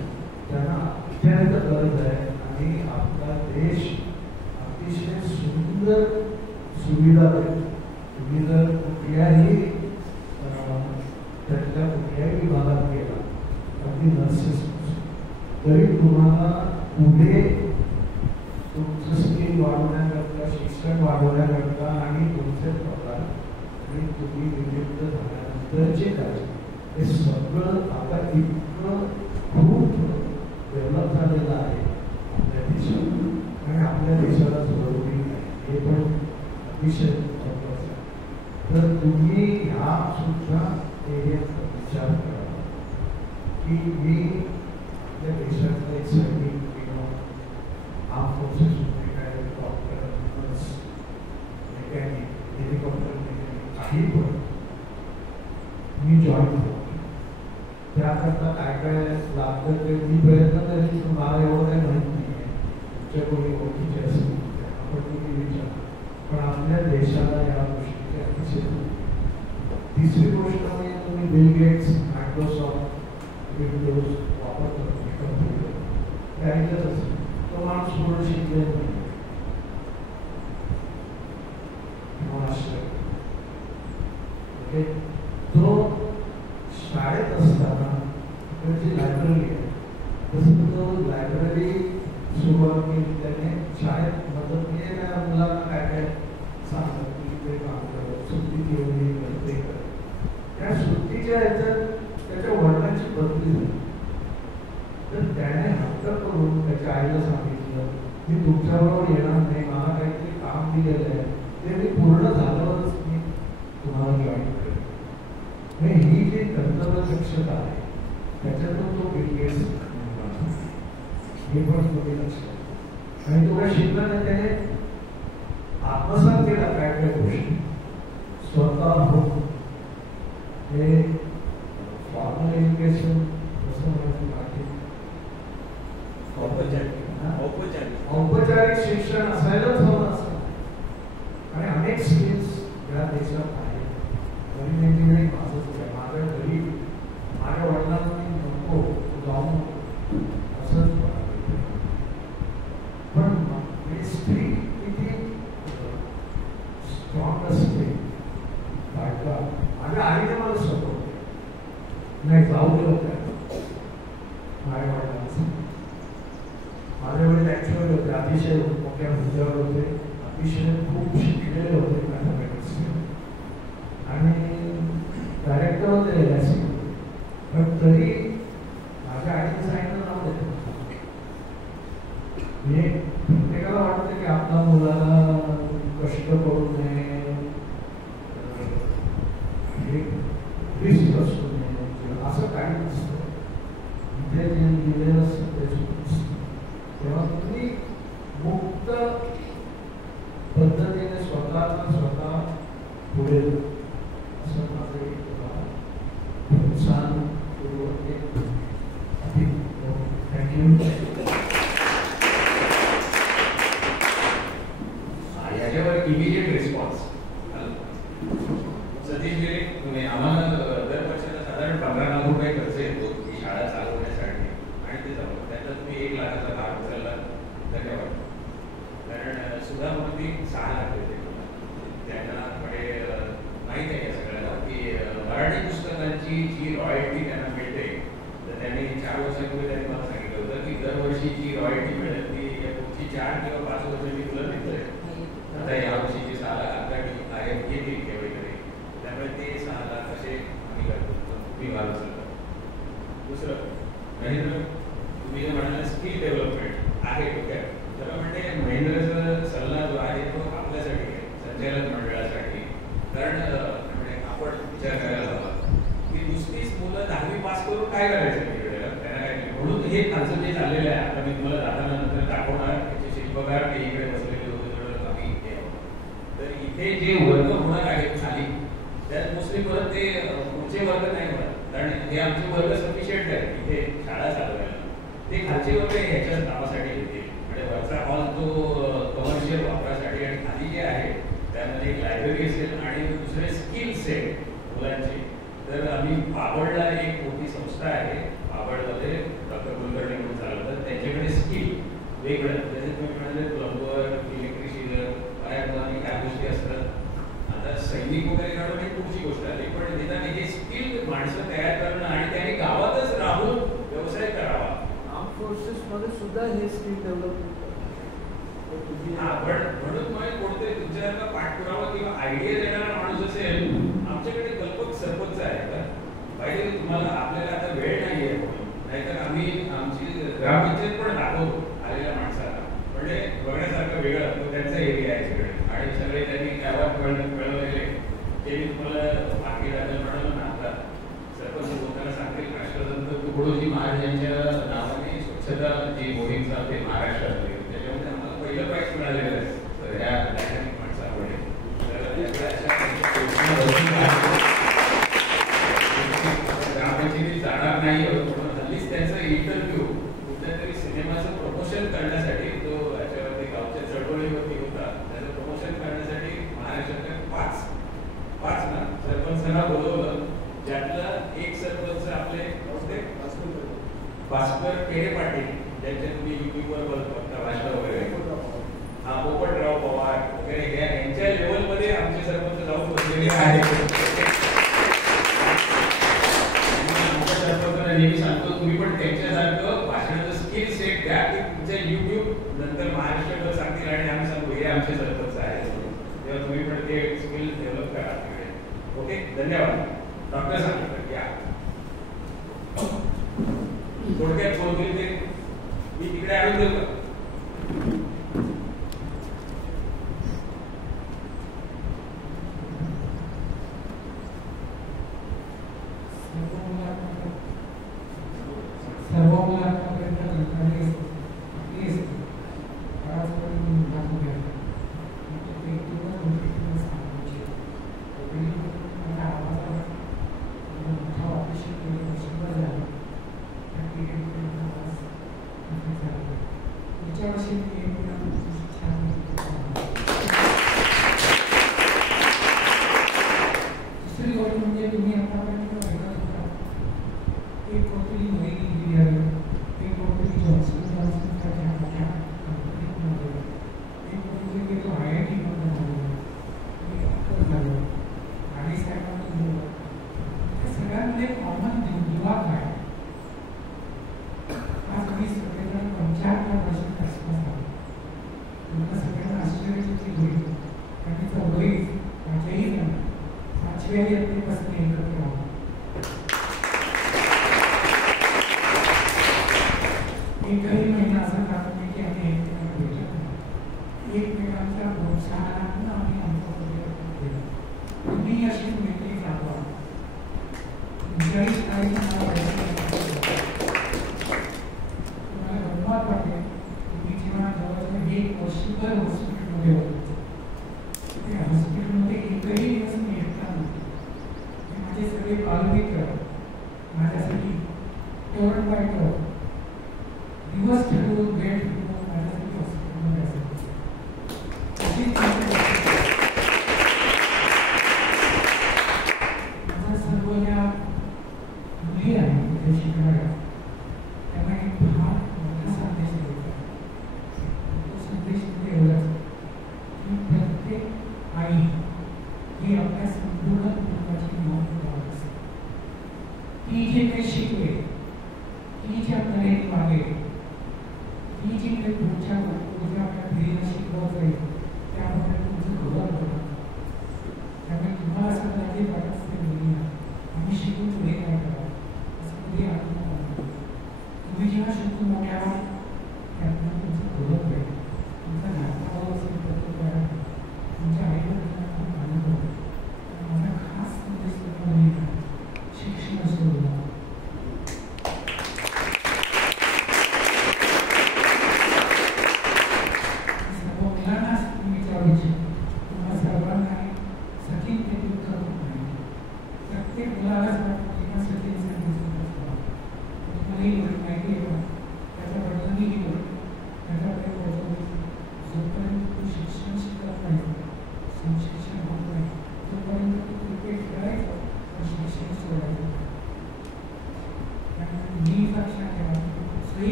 त्यांना अत्यंत गरज आहे. आणि आपला देश अतिशय सुंदर सुविधा देतो. तुम्ही जर कुठल्याही त्यातल्या कुठल्याही विभागात गेला, अगदी नर्सेस, तरी तुम्हाला पुढे नंतरचे काय हे सगळं आता इतकं खूप डेव्हलप झालेलं आहे आपल्या देशात आणि आपल्या देशाला जरुरी आहे हे पण अतिशय महत्वाचं आहे. तर तुम्ही ह्या सुद्धा एरियाचा विचार करा की मी आपल्या देशातला एक सैनिक किंवा आर्म फोर्सेसमध्ये काय doctor nurse mechanic helicopter mechanic काही पण मी जॉईन होतो. त्याकरता काय काय लागतं ते मी प्रयत्न करेन पण मला एवढं काही माहीत नाही आहे. तुमच्या कोणी ओळखीचे असेल आपण तुम्ही विचार पण आपल्या देशाला या गोष्टीची अतिशय. तिसरी गोष्ट म्हणजे तुम्ही बिल गेट्स मायक्रोसॉफ्ट विंडोज वापरतो कम्प्युटर त्याच्याच असेल तो माणूस पूर्ण शिकलेला नाही ओके. तो शाळेत असताना तिकडची लायब्ररी आहे तसं तो लायब्ररी सुरुवात केली त्याने शाळेत मदत केली त्या मुलांना काय काय सांगतात की ते काम करत सुट्टी घेऊन करते त्या सुट्टीच्या ह्याच्यात त्याच्या वडिलांची बदली झाली. तर त्याने हट्ट करून त्याच्या आईला सांगितलं मी तुमच्याबरोबर येणार नाही मला काहीतरी काम दिलेलं आहे ते मी पूर्ण झाल्यावरच मी तुम्हाला जॉईन करेन. ही जी कर्तव्य दक्षता आहे त्याच्यातून तो बिल गेट्स हे पण तुम्ही लक्षात आणि तो काय शिकला नाही त्याने आत्मसात केला काय काय गोष्टी स्वतः होऊन हे फॉर्मल एज्युकेशन कसं म्हणायचं बाकी औपचारिक शिक्षण असायलाच हवं असं आणि अनेक स्किल्स या देशात आहेत. नवीन इंजिनिअरिंग माझ्या घरी माझ्या वडिलांना मी नको जाऊन असंच पण स्त्री किती स्ट्रॉंग असते बायका. माझ्या आईने मला सपोर्ट नाही जाऊ दे होत्या माझ्या वडिलांचं. माझे वडील ऍक्च्युअल होते अतिशय मोठ्या हुद्द्यावर होते अतिशय खूप शिकलेले होते मॅथमॅटिक्स आणि डायरेक्टर होते पण तरी माझ्या आईने सांगितलं नव्हतं. हे प्रत्येकाला वाटतं की आपल्या मुलाला कष्ट करू नये रिस्क असू नये असं काही नसतं. इथे जे दिलेलं असतं तेच तेव्हा तुम्ही मुक्त पद्धतीने स्वतःला स्वतः पुढे असं माझं प्रोत्साहन याच्यावर इमिजिएट रिस्पॉन्स सतीश तुम्ही आम्हाला दर वर्षाला साधारण 15 लाख रुपये खर्च येतो ही शाळा चालवण्यासाठी आणि ते जमत त्यातला तुम्ही 1 लाखाचा लाभ उचलला धन्यवाद. कारण सुधा मूर्ती 6 लाख देते त्यांनाकडे माहीत आहे या सगळ्याला की मराठी पुस्तकांची जी रॉयल्टी त्यांना मिळते तर त्यांनी 4 वर्षापूर्वी त्यांनी मला सांगितलं होतं की दरवर्षी जी रॉयल्टी मिळेल ती पुढची 4 किंवा 5 वर्ष मी तुला देतोय. आता यावर्षीची 6 लाख आता येतील केवढी तरी त्यामुळे ते 6 लाख असे आम्ही करतो मी वाढू शकतो. दुसरं महेंद्र तुम्ही जे म्हणाला स्किल डेव्हलपमेंट आहे डोक्यात तर म्हणजे महेंद्रचा सल्ला जो आहे तो आपल्यासाठी आहे संचालक मंडळासाठी. कारण म्हणजे आपण विचार करायला हवा की नुसतीच मुलं 10वी पास करून काय करायचं तिकडे त्यांना काय म्हणून हे खालचं जे चाललेलं आहे आता मी तुम्हाला जाताना नंतर दाखवणार त्याचे शिल्पकार ते इकडे बसलेले होते थोडं आम्ही तर इथे जे वर्ग होणार आहेत खाली त्यात मोस्टली परत ते पुढचे वर्ग नाही होणार कारण हे आमचे वर्ग सफिशियंट आहेत इथे शाळा चालवायला. ते खालचे वर्ग ह्याच्याच नावासाठी येतील म्हणजे वरचा हॉल तो कमर्शियल वापरासाठी आणि खाली जे आहे त्यामध्ये एक लायब्ररी असेल आणि दुसरे स्किल्स आहेत मुलांचे. तर आम्ही पाबळला एक मोठी संस्था आहे पाबळमध्ये डॉक्टर कुलकर्णी म्हणून चालवतात त्यांच्याकडे स्किल वेगळं जसे तुम्ही म्हणाले प्लंबर इलेक्ट्रिशियन काय मुलांनी काय गोष्टी असतात. आता सैनिक वगैरे काढून ही पुढची गोष्ट आली पण निदान हे स्किल माणसं तयार करणं आणि त्यांनी गावातच राहून व्यवसाय करावा. आर्म फोर्सेस मध्ये सुद्धा हे स्किल डेव्हलपमेंट म्हणून कोणते तुमच्यासारखा पाठपुरावा किंवा आयडिया देणारा माणूस असेल आमच्याकडे कल्पक सरपंच आहे का पाहिजे तुम्हाला आपल्याला आता वेळ नाही आहे नाहीतर आम्ही आमची ग्रामपंचायत पण दाखवतो आलेल्या माणसाला म्हणजे बघण्यासारखं वेगळं तो त्यांचा एरिया आहे सगळे आणि सगळे त्यांनी गावात कळवलेले ते मी तुम्हाला मागे राजा म्हणालो ना आता सरपंच लोकांना सांगेल राष्ट्रसंत तुकडोजी महाराजांच्या नावाने स्वच्छता जी मोहीम चालते महाराष्ट्रामध्ये त्याच्यामध्ये आम्हाला पहिलं प्राईज मिळालेलं आहे तर ह्या डायनामिक माणसामुळे ग्रामपंचायतीत जाणार नाही म्हणून हल्लीच त्यांचा इंटरव्ह्यू कुठल्या तरी सिनेमाचं प्रमोशन करण्यासाठी तो याच्यावरती गावच्या चळवळीवरती होता त्याचं प्रमोशन करण्यासाठी महाराष्ट्रातल्या पाच ना सरपंचांना बोलवलं ज्यातला एक सरपंच आपले भास्कर केरे पाटील ज्यांच्या तुम्ही युट्यूबवर बघता भाषा वगैरे हा पोपटराव पवार वगैरे यांच्या लेवलमध्ये आमचे सरपंच जाऊन बसलेले आहेत नेहमी सांगतो तुम्ही पण त्यांच्यासारखं भाषणाचं स्किल सेट द्या की तुमच्या युट्यूब नंतर महाराष्ट्रावर सांगतील आणि आम्ही सांगू हे आमचे सरपंच आहेत तेव्हा तुम्ही पण ते स्किल डेव्हलप करा तिकडे ओके धन्यवाद डॉक्टर सांगतात या थोडक्यात बोलतील ते मी तिकडे आणून देऊ का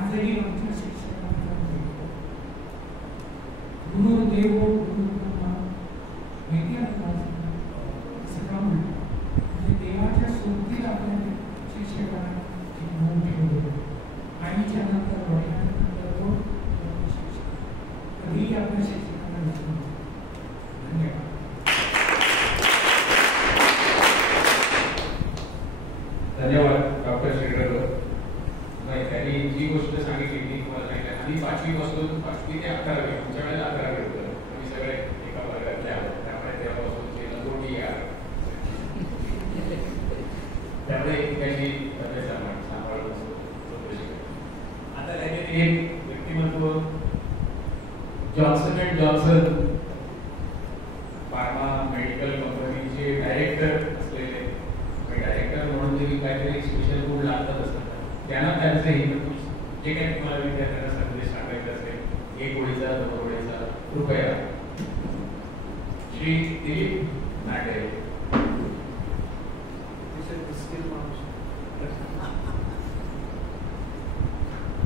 आजही आमच्या शिक्षकांना सर्व शिक्षकांना विचारू. धन्यवाद. धन्यवाद डॉक्टर शेखर. त्यांनी जी गोष्ट सांगितली ती तुम्हाला सांगितली. आधी 5वी पासून 5वी ते 11वी आमच्या वेळेला 11वी होतं. आम्ही सगळे एका वर्गातले आहोत, त्यामुळे तेव्हापासून लंगोटी या त्यामुळे एकमेकांची तब्येत सांभाळत असतो. आता त्याच्यात एक व्यक्तिमत्व Johnson and Johnson pharma medical कंपनीचे डायरेक्टर असलेले, डायरेक्टर म्हणून तरी काहीतरी स्पेशल गुण लागतात असतात. त्यांना त्यांचं हे जे काही तुम्हाला विद्यार्थ्यांना संदेश सांगायचा असेल, 1 ओळीचा 2 ओळीचा कृपया. श्री दिलीप नाटे.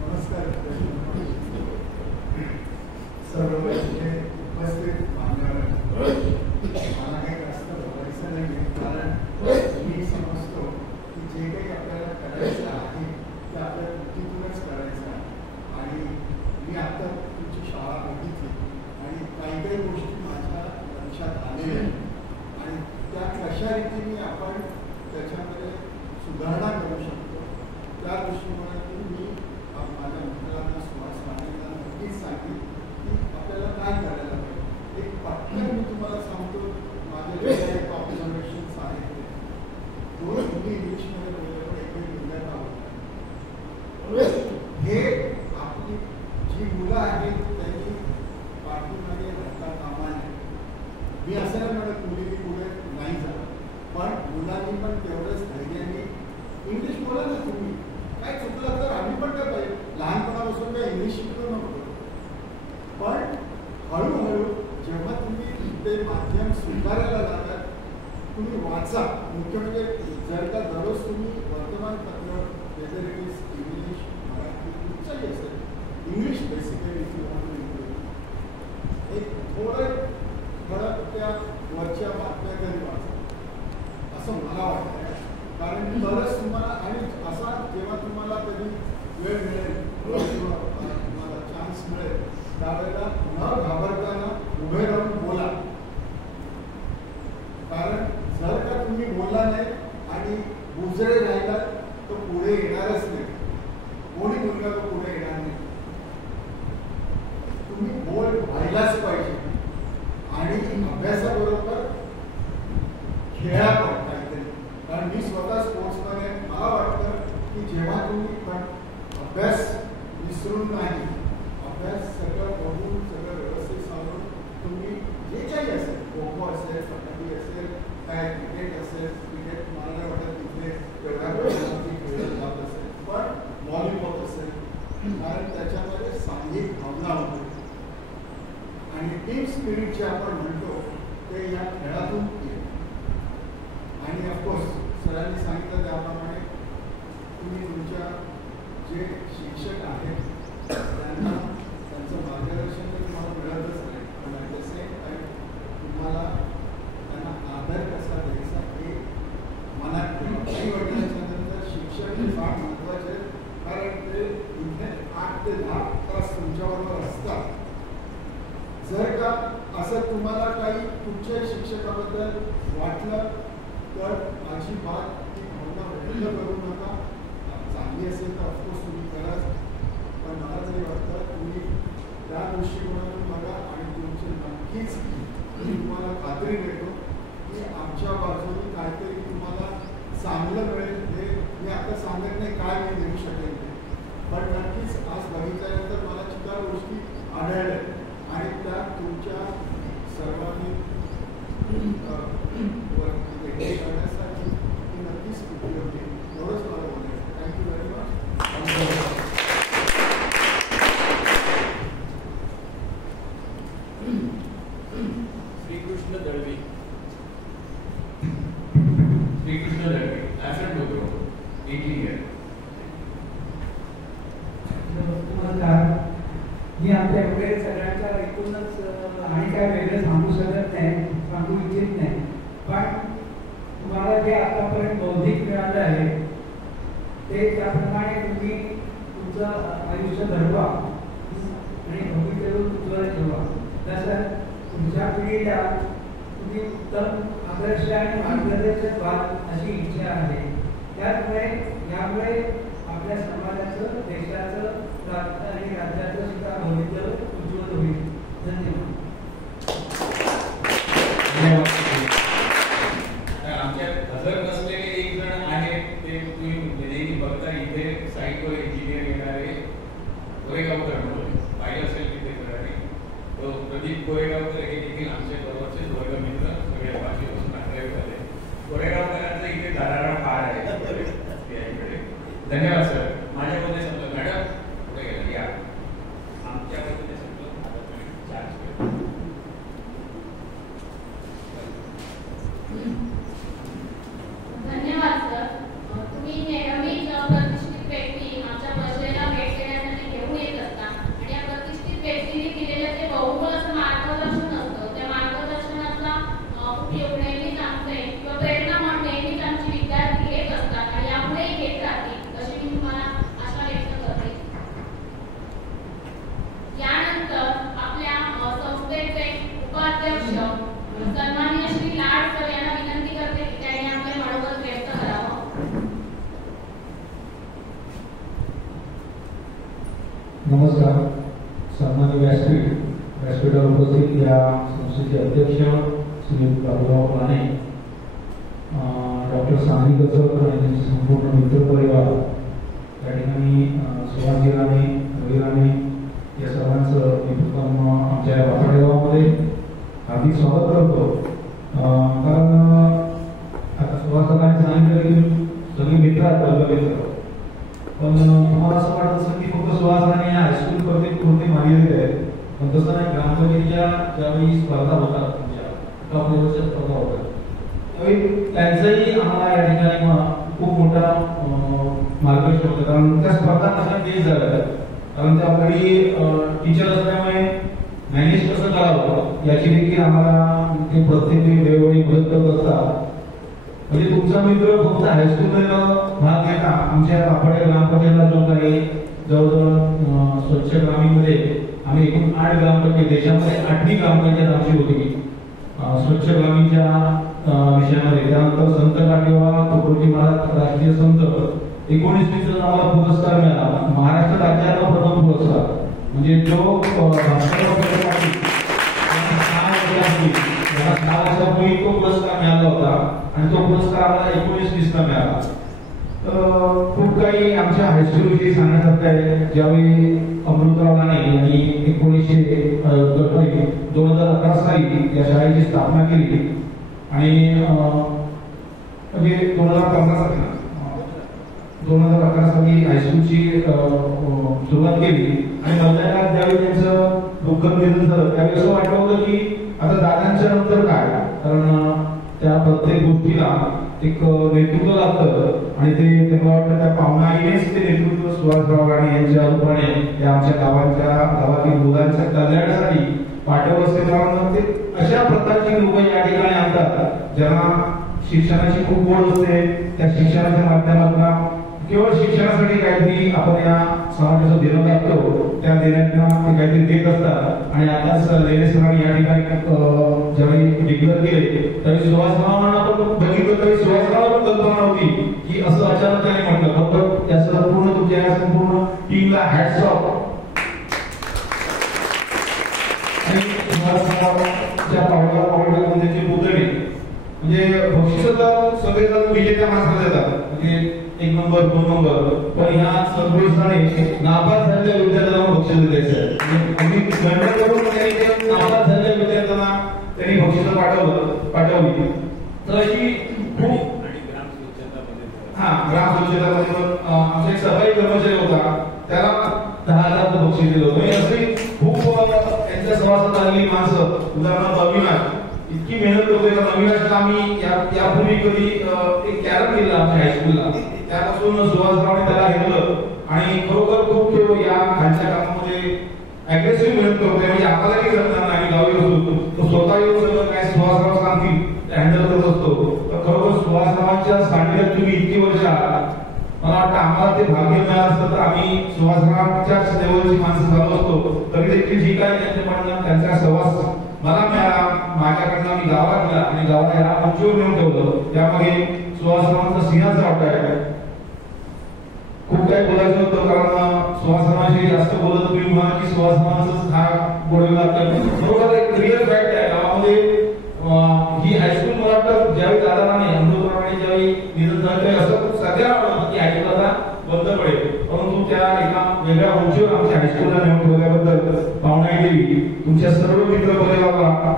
नमस्कार. सर्व उपस्थित मान्यवर, मला काही जास्त बोलायचं नाही, कारण मी समजतो की जे काही आपल्याला करायचं आहे ते आपल्या कृतीतूनच करायचं आहे. आणि मी आता तुमची शाळा बघितली आणि काही काही गोष्टी माझ्या लक्षात आलेल्या आहेत आणि त्या कशा रीतीने आपण त्याच्यामध्ये सुधारणा करू शकतो त्या दृष्टिकोनातून मी माझ्या मित्रांना सुहास राणेंना नक्कीच सांगेन की आपल्याला काय करायला पाहिजे. एक पटकन मी तुम्हाला सांगतो, माझे जे काही ऑब्झर्वेशन्स आहेत ते 2 मुली इंग्लिशमध्ये बोलले पण एक मुलगा आवडतात. हे आपली जी मुलं आहेत त्यांनी पाठीमागे राहता कामा नये. मी असं नाही म्हणत मुलींनी पुढे नाही झालं, पण मुलांनी पण तेवढंच धैर्याने इंग्लिश बोला ना. तुम्ही काय चुकलं तर आम्ही पण काय पाहिजे, लहानपणापासून काय इंग्लिश शिकलो नको. पण हळूहळू जेव्हा तुम्ही ते माध्यम स्वीकारायला लागतात, तुम्ही वाचा. मुख्य म्हणजे जर का दररोज तुम्ही वर्तमानपत्र whether it is English Marathi कुठचंही असेल, इंग्लिश बेसिकली एक थोडं त्या वरच्या बातम्या तरी वाचा असं मला वाटतं. कारण तरच तुम्हाला, आणि असा जेव्हा तुम्हाला कधी वेळ मिळेल किंवा तुम्हाला चान्स मिळेल त्यावेळेला न घाबरताना उभे राहून बोला. कारण जर का तुम्ही बोलला नाही आणि बुजरे राहिला तर पुढे येणारच नाही. कोणी मुलगा तो पुढे येणार नाही. तुम्ही बोल व्हायलाच पाहिजे आणि अभ्यासाबरोबर खेळा पण काहीतरी. कारण मी स्वतः स्पोर्ट्समॅन आहे. मला वाटतं की जेव्हा तुम्ही पण अभ्यास विसरून नाही, अभ्यास सगळं बघून सगळं व्यवस्थित सांगून तुम्ही जे काही असेल, खो खो असेल, कबड्डी असेल, काय क्रिकेट असेल, क्रिकेट मला नाही वाटत तिथे तेवढ्या वेळामध्ये खेळलं जात असेल, पण व्हॉलीबॉल असेल, कारण त्याच्यामध्ये सांघिक भावना होते आणि टीम स्पिरिट जे आपण म्हणतो ते या खेळातून येते. आणि ऑफकोर्स सरांनी सांगितलं त्याप्रमाणे तुम्ही तुमच्या जे शिक्षक आहेत त्यांना त्यांचं मार्गदर्शन तर तुम्हाला मिळतच नाही, पण ॲट द सेम टाईम तुम्हाला त्यांना आदर कसा द्यायचा हे मनात ठेवा. आई वडिलांच्या नंतर शिक्षक हे फार महत्त्वाचे आहेत, कारण ते इथे 8 ते 10 तास तुमच्याबरोबर असतात. जर का असं तुम्हाला काही कुठच्याही शिक्षकाबद्दल वाटलं तर अजिबात ती भावना व्यक्त करू नका. चांगली असेल तर ऑफकोर्स तुम्ही करा, पण मला तरी वाटतं तुम्ही त्या दृष्टिकोनातून बघा आणि तुमचे नक्कीच मी तुम्हाला खात्री देतो की आमच्या बाजूने काहीतरी तुम्हाला चांगलं मिळेल. हे मी आता सांगत नाही काय मी देऊ शकेल ते, पण नक्कीच आज बघितल्यानंतर मला 4 गोष्टी आढळल्या आणि त्या तुमच्या सर्वांनी करण्यासाठी ती नक्कीच उपयोगी. एवढंच मला बोलायचं. Thank you very much. Shrikrishna Dalvi. Shrikrishna Dalvi absent होतो. नमस्कार. मी आपल्या एवढे सगळ्यांच्या ऐकूनच आणि काय वेगळं सांगू शकत नाही, सांगू इच्छित नाही, पण तुम्हाला जे आतापर्यंत बौद्धिक मिळालं आहे ते त्याप्रमाणे तुम्ही तुमचं आयुष्य घडवा आणि भविष्य उज्ज्वल ठेवा. पिढीला तुम्ही उत्तम आदर्श आणि मार्गदर्शक व्हाल अशी इच्छा आहे. त्यामुळे यामुळे आपल्या समाजाचं, देशाचं आणि राज्याचं सुद्धा भविष्य उज्ज्वल होईल. धन्यवाद. आमच्या हजर नसलेले एक जण आहेत, ते तुम्ही बघता इथे साईटवर इंजिनियर येणारे गोरेगावकर म्हणून पाहिलं असेल तिथे सगळ्यांनी. तो प्रदीप गोरेगावकर हे देखील आमचे बरोबरचे वर्गमित्र सगळ्या भाषेपासून आग्रह झाले. गोरेगावकरांचं इथे धाराळा फार आहे. धन्यवाद सर. माझ्यामध्ये संपलं. मॅडम पुढे गेला या. आमच्यामध्ये संपलं. धन्यवाद सर. तुम्ही नेहमीच प्रतिष्ठित व्यक्ती आमच्या परिषदेला भेट देण्यासाठी घेऊन येत असता आणि या प्रतिष्ठित व्यक्तीने दिलेलं ते बहुमोल असं मार्गदर्शन असतं. त्या मार्गदर्शनाचा उपयोग नेहमीच आमचे किंवा प्रेरणा म्हणून नेहमीच आमचे विद्यार्थी घेत असतात आणि यापुढे घेत राहतील अशी मी तुम्हाला आशा व्यक्त करते. यानंतर आपल्या संस्थेचे उपाध्यक्ष सन्माननीय श्री लाड सर यांना विनंती करते की त्यांनी आपले मनोगत व्यक्त करावं. नमस्कार. सन्माननीय व्यासपीठावर उपस्थित या संस्थेचे अध्यक्ष श्री बाबूराव राणे, डॉक्टर सानी गजर आणि त्यांचे संपूर्ण मित्र परिवार, या ठिकाणी सुभाषजी राणे, रवी राणे या सर्वांचं मी प्रथम आमच्या बापाडे गावामध्ये हार्दिक स्वागत करतो. कारण आता सुभाषरावांनी सांगितलं की सगळे मित्र आहेत, वर्गमित्र. पण तुम्हाला असं वाटत असेल की फक्त सुभाषरावांनी हायस्कूल पुरते मर्यादित आहेत. पण तसं नाही. ग्रामपंचायतीच्या ज्यावेळी स्पर्धा होतात, तुमच्या टॉप लेवलच्या स्पर्धा होतात, त्यावेळी त्यांचाही आम्हाला या ठिकाणी खूप मोठा मार्गदर्शन होतं. कारण त्या स्पर्धा कशा तेच झाल्या, कारण त्या आपली टीचर असल्यामुळे मॅनेज कसं करावं याची देखील आम्हाला ते प्रत्येक वेळोवेळी मदत करत असतात. म्हणजे तुमचा मित्र फक्त हायस्कूलला भाग घेता आमच्या बापाडे ग्रामपंचायतीला जो काही जवळजवळ स्वच्छ ग्रामीणमध्ये आम्ही एकूण 8 ग्रामपंचायत, देशामध्ये 8वी ग्रामपंचायत आमची होती स्वच्छ ग्रामीणच्या विषयामध्ये. त्यानंतर संत गाडगेबाबा तुकडोजी महाराज राष्ट्रीय संत 1920 आम्हाला पुरस्कार मिळाला. महाराष्ट्र राज्याला प्रथम पुरस्कार, म्हणजे जो 6 वर्षापूर्वी तो पुरस्कार मिळाला होता आणि तो पुरस्कार आम्हाला 1920 ला मिळाला. तर खूप काही आमच्या हायस्कूल विषयी सांगण्यासारखं आहे. ज्यावेळी अमृतराव राणे यांनी 2011 साली या शाळेची स्थापना केली आणि म्हणजे 2011 साली हायस्कूलची सुरुवात केली आणि नव्याला ज्यावेळी त्यांचं दुःखद निधन झालं त्यावेळी असं वाटलं होतं की आता दादांच्या नंतर काय, कारण त्या प्रत्येक गोष्टीला एक नेतृत्व लागतं आणि ते मला वाटतं त्या पाहुणाईनेच ते नेतृत्व सुभाषराव राणे यांच्या रूपाने या आमच्या गावातील मुलांच्या कल्याणासाठी पाठवलं असेल. कारण ते अशा प्रकारची लोक या ठिकाणी आणतात ज्यांना शिक्षणाची खूप ओढ असते. त्या शिक्षणाच्या माध्यमातून केवळ शिक्षणासाठी काहीतरी आपण या समाजाचं देणं लागतो, त्या देण्यातून ते काहीतरी देत असतात. आणि आताच लेणे सरांनी या ठिकाणी ज्यावेळी डिक्लेअर केले त्यावेळी सुभाषरावांना पण बघितलं, तरी सुभाषरावांना पण कल्पना नव्हती की असं अचानक त्यांनी म्हटलं. फक्त या संपूर्ण तुमच्या संपूर्ण टीमला हॅट्स ऑफ. आणि सुभाषरावांच्या पावला त्यांचे पुतळे म्हणजे बक्षिसं सगळेजण विजेत्या माणसाला देतात, म्हणजे 1 नंबर 2 नंबर. पण ह्या संतोषाने नापास झालेल्या विद्यार्थ्यांना बक्षीस द्यायचं. आम्ही गणना करून नापास झालेल्या विद्यार्थ्यांना त्यांनी बक्षिसं पाठवली. तर अशी खूप ग्राम स्वच्छतामध्ये पण आमचा एक सफाई कर्मचारी होता, त्याला 10,000 बक्षीस दिलं होतं. असे खूप त्यांच्या सभासद आलेली माणसं, उदाहरणार्थ अविनाश इतकी मेहनत करतोय. अविनाशला आम्ही यापूर्वी कधी एक कॅरम केला आमच्या हायस्कूलला, त्यापासून सुभाषरावने त्याला घेतलं आणि खरोखर खूप तो या खालच्या कामामध्ये अग्रेसिव्ह मेहनत करतोय. म्हणजे आपल्यालाही करणार नाही, गावी असतो तो स्वतः येऊन सगळं काय सुभाषराव सांगतील हँडल करत असतो. तर खरोखर सुभाषरावांच्या सानिध्यात तुम्ही इतकी वर्ष आहात, मला वाटतं आम्हाला ते भाग्य मिळालं असतं तर आम्ही सुभाषरावांच्याच लेवलची माणसं झालो असतो. तरी देखील जी काय त्यांच्या त्यांचा सहवास मला मिळाला, मी गावात गेला आणि गावाला या मंचूर नेऊन ठेवलं. त्यामध्ये सुहासनांचा सिंहाचा वाटा आहे. खूप काही बोलायचं होतं कारण सुहासनाशी जास्त बोलत तुम्ही म्हणाल की सुहासनांचाच हा गोडवे लागतं. बरोबर एक रिअल फॅक्ट आहे. गावामध्ये ही हायस्कूल मला वाटतं ज्यावेळी दादाने अमृतरावाने ज्यावेळी निधन झालं असं सगळ्यांना वाटतं की हायस्कूल आता बंद पडेल, परंतु त्या एका वेगळ्या उंचीवर आमच्या हायस्कूलला नेऊन ठेवल्याबद्दल पाहुणा देवी तुमच्या सर्व मित्र परिवाराला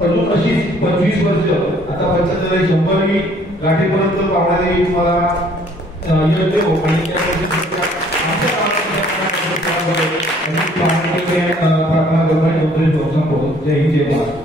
अजून अशीच 25 वर्ष आता 75 100 गाठीपर्यंत पाहुणा देवी तुम्हाला यश देव आणि प्रार्थना करतो. जय हिंद जय महाराष्ट्र.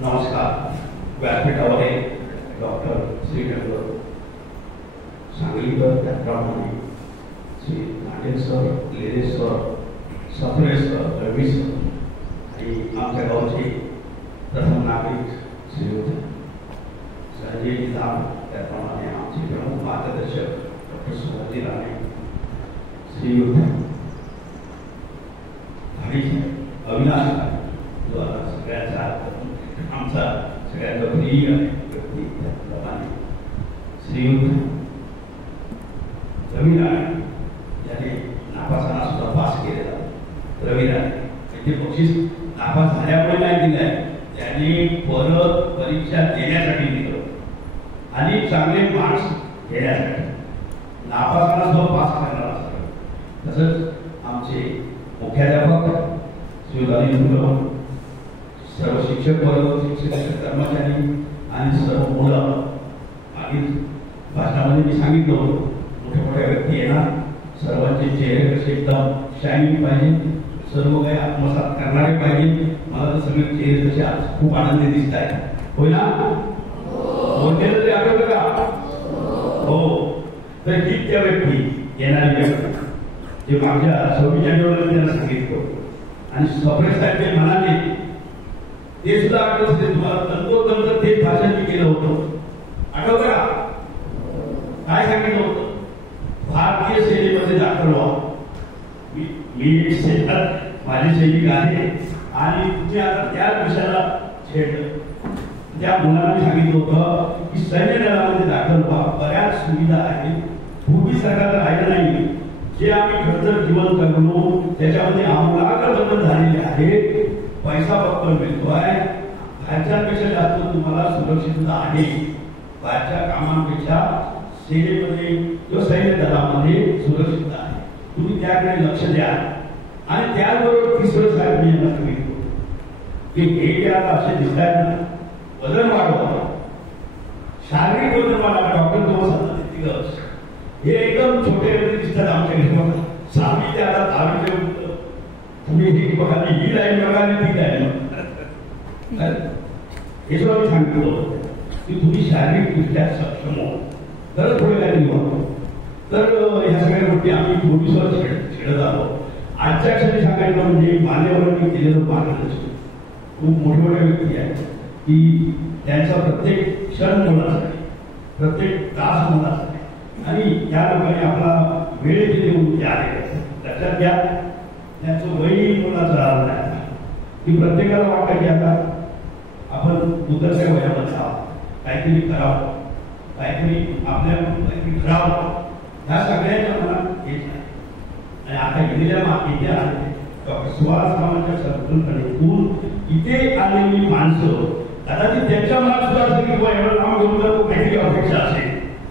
नमस्कार. व्यासपीठावर डॉक्टर श्रीरंग सांगलीकर, त्याप्रमाणे श्री नाटेल सर, लेरे सर, सफरे सर, रवी सर आणि आमच्या गावचे प्रथम नागरिक श्रीयुत संजय लाल, त्याप्रमाणे आमचे प्रमुख मार्गदर्शक डॉक्टर सुभाजी राणे, श्रीयुत अविनाश जो आता सगळ्यांचा आमचा सगळ्यांचा प्रिय व्यक्ती त्याप्रमाणे श्रीयुत रवी राणे ज्याने नापासांना सुद्धा पास केलेला. रवी राणे ते बक्षीस नापास झाल्यामुळे नाही दिलंय, त्यांनी परत परीक्षा देण्यासाठी दिलं आणि चांगले मार्क्स घेण्यासाठी. नापासांना सुद्धा पास करणार असतं. तसंच आमचे मुख्याध्यापक श्री सर्व शिक्षक वर्ग, शिक्षक कर्मचारी आणि सर्व मुलं. मागील भाषणामध्ये मी सांगितलं होतं मोठ्या मोठ्या व्यक्ती येणार, सर्वांचे चेहरे कसे एकदम शायनिंग पाहिजे, सर्व काही आत्मसात करणारे पाहिजे. मला तर सगळे चेहरे तसे आज खूप आनंदी दिसत आहेत. होय ना? बोललेलं तरी आठवतं का? हो. तर ही त्या व्यक्ती येणारी व्यक्ती जे मागच्या 26 जानेवारीला त्यांना सांगितलं आणि सफरे साहेब जे म्हणाले ते सुद्धा आठवत असेल तुम्हाला. तंतोतंत ते भाषण मी केलं होतं, आठवतं का? काय सांगितलं होतं? भारतीय सेनेमध्ये दाखल व्हा. मी एक सेनेत माझे सैनिक आहे आणि तुम्ही आता त्याच विषयाला छेडलं. त्या मुलांनी सांगितलं होतं की सैन्य दलामध्ये दाखल व्हा, बऱ्याच सुविधा आहेत, पूर्वी सरकारला राहिलं नाही. जे आम्ही खर्च जीवन करलो त्याच्यामध्ये आमूलाग्र बदल झालेले आहेत. पैसा फक्त मिळतोय, बाहेरच्यापेक्षा जास्त तुम्हाला सुरक्षितता आहे. बाहेरच्या कामांपेक्षा सेनेमध्ये किंवा सैन्य दलामध्ये सुरक्षितता आहे. तुम्ही त्याकडे लक्ष द्या. आणि त्याचबरोबर तिसरं साहेब मी यांना सांगितलं की हे जे आता असे दिसत आहेत ना, वजन वाढवा, शारीरिक वजन वाढवा. डॉक्टर तुम्हाला हे एकदम छोटे दिसतात आमच्या घरी. 6वी ते आता 10वीचे तुम्ही ही बघा, ही लाईन बघा आणि ती लाईन बघा. हे सुद्धा मी सांगितलं की तुम्ही शारीरिकदृष्ट्या सक्षम हो तर थोडे काही निवडतो. तर ह्या सगळ्या गोष्टी आम्ही पूर्वीसर खेळत आलो. आजच्या क्षणी सांगायचं म्हणजे मान्यवरांनी केलेलं मार्गदर्शन खूप मोठे मोठ्या व्यक्ती आहेत की त्यांचा प्रत्येक क्षण मुलासाठी, प्रत्येक तास मुलासाठी आणि या लोकांनी आपला वेळ देऊन आले. लक्षात घ्या, त्यांचं वय मुलाचं राहत नाही की प्रत्येकाला वाटतं की आता आपण उतरत्या वयामध्ये आहोत, काहीतरी करावं, काहीतरी आपल्याकडून काहीतरी करावं. ह्या सगळ्यांच्या मनात येत नाही. आणि आता गेलेल्या मागे आले डॉक्टर सुहासरावांच्या सर्कलकडे इथे आलेली माणसं कदाचित त्यांच्या मनात सुद्धा असेल की बाबा एवढं नाव घेऊन जातो, काहीतरी अपेक्षा असेल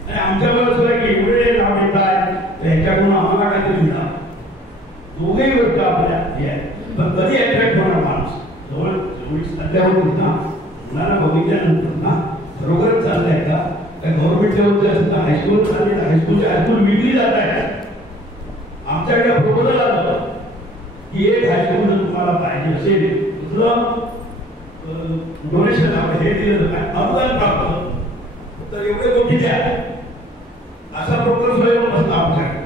आणि आमच्या मनात सुद्धा की एवढे नाव घेत आहे तर ह्याच्याकडून आम्हाला काहीतरी मिळावं. दोघेही गोष्ट आपल्या हे आहे. पण कधी अट्रॅक्ट होणार माणूस जवळ जेवढी सध्या होती ना मुलांना बघितल्यानंतर ना खरोखरच चाललंय का गव्हर्नमेंट लेवलचे असतं हायस्कूल चालले हायस्कूलच्या हायस्कूल विकली जात आहे. आमच्याकडे प्रपोजल आलं की एक हायस्कूल जर तुम्हाला पाहिजे असेल दुसरं डोनेशन आपण हे दिलं काय अनुदान प्राप्त तर एवढे कोटी द्या असा प्रपोजल येऊन बसला आमच्याकडे.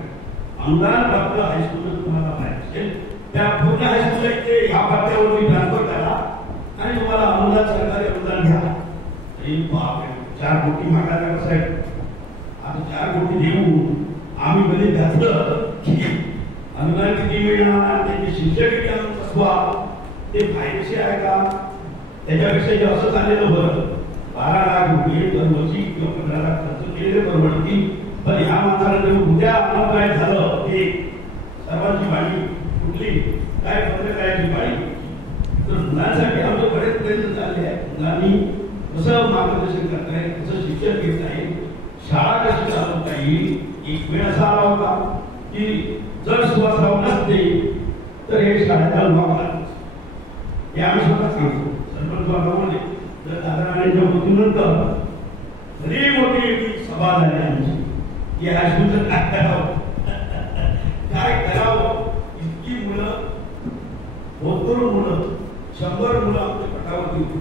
अनुदान प्राप्त हायस्कूल तुम्हाला पाहिजे असेल त्या पूर्ण हायस्कूलला इथे ह्या पत्त्यावरती ट्रान्सफर करा आणि तुम्हाला अनुदान सरकारी अनुदान घ्या. तरी बापरे 4 कोटी मागायला कसं आहे आता 4 कोटी देऊ आम्ही मध्ये घातलं की अनुदान किती मिळणार त्याचे शिक्षक किती आणून बसवा ते फायदेशीर आहे का त्याच्यापेक्षा जे असं चाललेलं बरं 12 लाख रुपये दरवर्षी किंवा 15 लाख खर्च केलेले परवडतील. पण ह्या माणसाला उद्या अनाथ झालं ते सर्वांची बाणी कुठली काय पत्रकाराची बाणी तर मुलांसाठी आमचे बरेच प्रयत्न चालले आहेत. मुलांनी कसं मार्गदर्शन करता येईल कसं शिक्षण घेता येईल शाळा कशी चालवता येईल. एक वेळ असा आला होता की जर सुवासराव नसते तर हे शाळेचा भाग हे आम्ही स्वतः सांगतो. सरपंच बाबामध्ये जर दादाराणीच्या मृत्यूनंतर खरी मोठी सभा झाली आमची की हायस्कूलचं काय करावं काय करावं. इतकी मुलं 72 मुलं 100 मुलं आमच्या पटावरती होती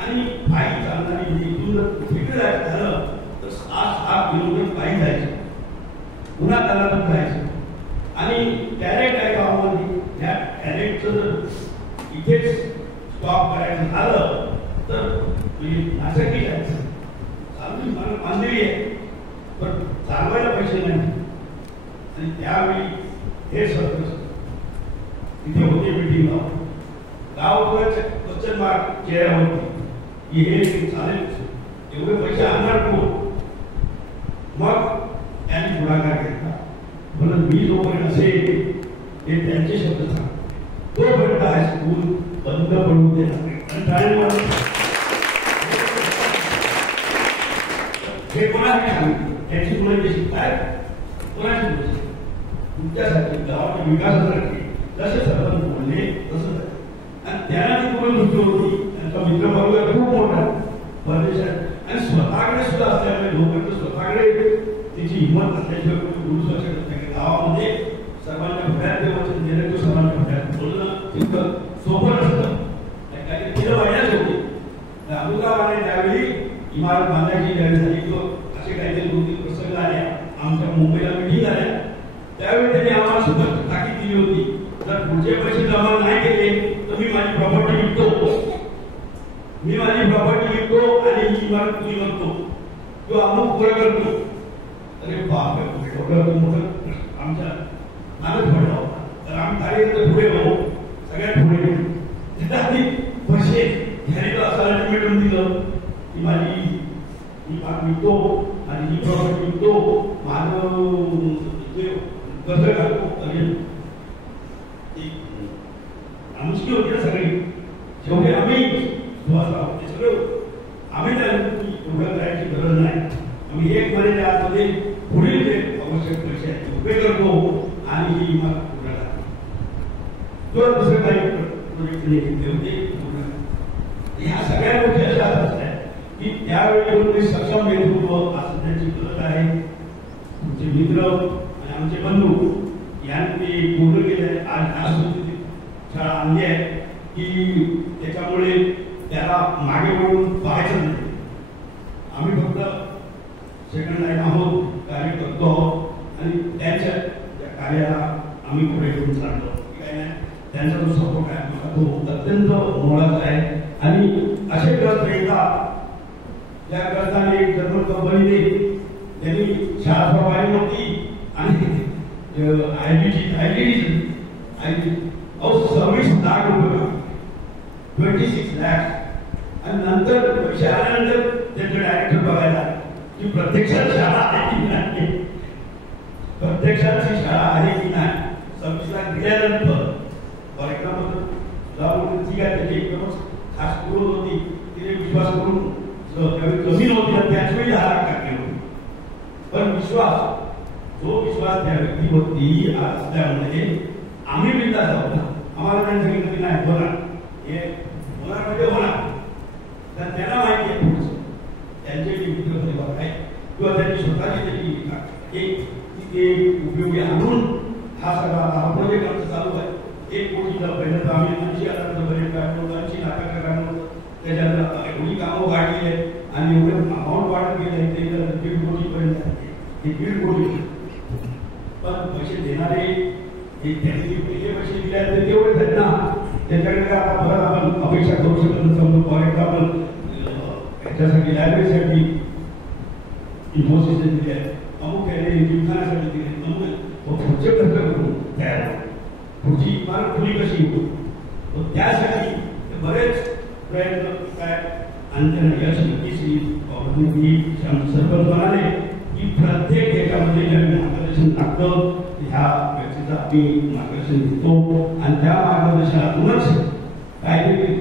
आणि पायी चालणारी इथून जर तिकडे जायचं झालं तर 6 किलोमीटर पायी जायचं पुन्हा त्याला पण जायचं. आणि कॅरेट आहे गावामध्ये त्या कॅरेटचं जर इथेच स्टॉप करायचं झालं तर नाशकी जायचं चालू मला बांधलेली आहे पण चालवायला पैसे नाही. आणि त्यावेळी हे सत्र तिथे होते मिटिंगला गावच्या क्वेश्चन मार्क चेहऱ्यावरती की हे चालेल एवढे पैसे आणणार कोण. मग त्यांनी पुढाकार घेतला म्हणून मी जोपर्यंत असेल हे त्यांचे शब्द सांग तोपर्यंत हायस्कूल बंद पडू देणार हे कोणासाठी सांगितलं त्याची मुलं जे शिकतायत कोणाची मुलं तुमच्यासाठी गावाच्या विकासासाठी जसे सरपंच बोलले तसं आणि त्यांना ती मुलं दृष्टी होती. त्यांचा मित्रवर्ग खूप मोठा परदेशात आणि स्वतःकडे सुद्धा असल्यामुळे लोकांचं स्वतःकडे त्याची हिंमत असल्याशिवाय कोणी बोलू शकत नाही. गावामध्ये सर्वांच्या भड्यात वचन दिलं की सर्वांच्या भड्यात बोलणं तितकं सोपं नसतं. काही केलं पाहिजेच होते. अमृताबाने त्यावेळी इमारत बांधायची ज्यावेळी झाली किंवा असे काहीतरी 2-3 प्रसंग आले आमच्या मुंबईला मिटिंग झाल्या त्यावेळी त्यांनी आम्हाला सुद्धा ताकीद दिली होती जर पुढचे पैसे जमा नाही केले तर मी माझी प्रॉपर्टी विकतो आणि ही इमारत पुरी करतो किंवा अमुक पुढे करतो. अरे बापरे मोठं आमच्या नानच पडला होता तर आम्ही कार्यकर्ते पुढे होतो सगळ्यात पुढे पैसे ह्याने तर असं अल्टिमेटम दिलं की माझी ही बाग विकतो आणि ही प्रॉपर्टी विकतो माझं कर्ज घालतो आणि मुश्किल होती ना सगळी शेवटी आम्ही ते सगळं आम्ही एवढं करायची गरज नाही. आम्ही 1 महिन्याच्या आतमध्ये पुढील जे आवश्यक पैसे आहेत उभे करतो आणि ही इमारत पूर्ण करतो किंवा दुसरं काही प्रोजेक्ट होते. ह्या सगळ्या गोष्टी अशा असतात की त्यावेळी सक्षम नेतृत्व असण्याची गरज आहे. तुमचे मित्र आणि आमचे बंधू यांनी ते पूर्ण केले आहे. आज शाळा आणली आहे की त्याच्यामुळे त्याला मागे वळून पाहायचं नाही. आम्ही फक्त सेकंड लाईन आहोत कार्य करतो आहोत आणि त्यांच्या कार्याला आम्ही पुढे घेऊन चालतो. काय नाही त्यांचा जो सपोर्ट आहे मला तो अत्यंत मोलाचा आहे. आणि असे ग्रस्त येतात त्या ग्रस्ताने जर्मन कंपनीने त्यांनी शाळा प्रभावी होती आणि ₹26 लाख 26 लाख आणि नंतर पैसे आल्यानंतर त्यांचे डायरेक्टर बघायला की प्रत्यक्षात शाळा आहे की नाही प्रत्यक्षात ती शाळा आहे की नाही. 26 लाख दिल्यानंतर जाऊन ठीक आहे त्याची एकदमच खास करून होती तिने विश्वास करून जमीन होती त्याच वेळी 10 लाख टाकले होते. पण विश्वास जो विश्वास त्या व्यक्तीवरती असल्यामुळे आम्ही बिंदास आहोत. आम्हाला त्यांनी सांगितलं की नाही होणार, हे होणार म्हणजे होणार. तर त्यांना माहिती आहे पुढचं त्यांचे जे मित्र परिवार आहे किंवा त्यांची स्वतःची त्याची उपयोगी आणून हा सगळा हा प्रोजेक्ट आमचा चालू आहे. 1 कोटीचा पहिलं तर आम्ही 80,000चं बजेट काढलं, 80 लाखाचं काढलं. त्याच्यानंतर एवढी कामं वाढली आहे आणि एवढे अमाऊंट वाढत गेले ते 1.5 कोटीपर्यंत आहे. हे 1.5 कोटी पण पैसे देणारे हे त्यांनी पहिले पैसे दिले आहेत तेवढेच आहेत ना. त्याच्याकडे काय आता परत आपण अपेक्षा करू शकत नसतो. फॉर एक्झाम्पल त्याच्यासाठी लायब्ररीसाठी इन्फोसिस दिले आहे, अमुक आहे जिमखान्यासाठी दिले, अमुक पुढचे खर्च करून तयार पुढची इमारत खुली कशी होईल त्यासाठी बरेच प्रयत्न काय आणि त्यांना यश नक्कीच येईल. सरपंच म्हणाले की प्रत्येक याच्यामध्ये ज्या मार्गदर्शन लागतं ह्या व्यक्तीचं आम्ही मार्गदर्शन घेतो आणि त्या मार्गदर्शनातूनच काहीतरी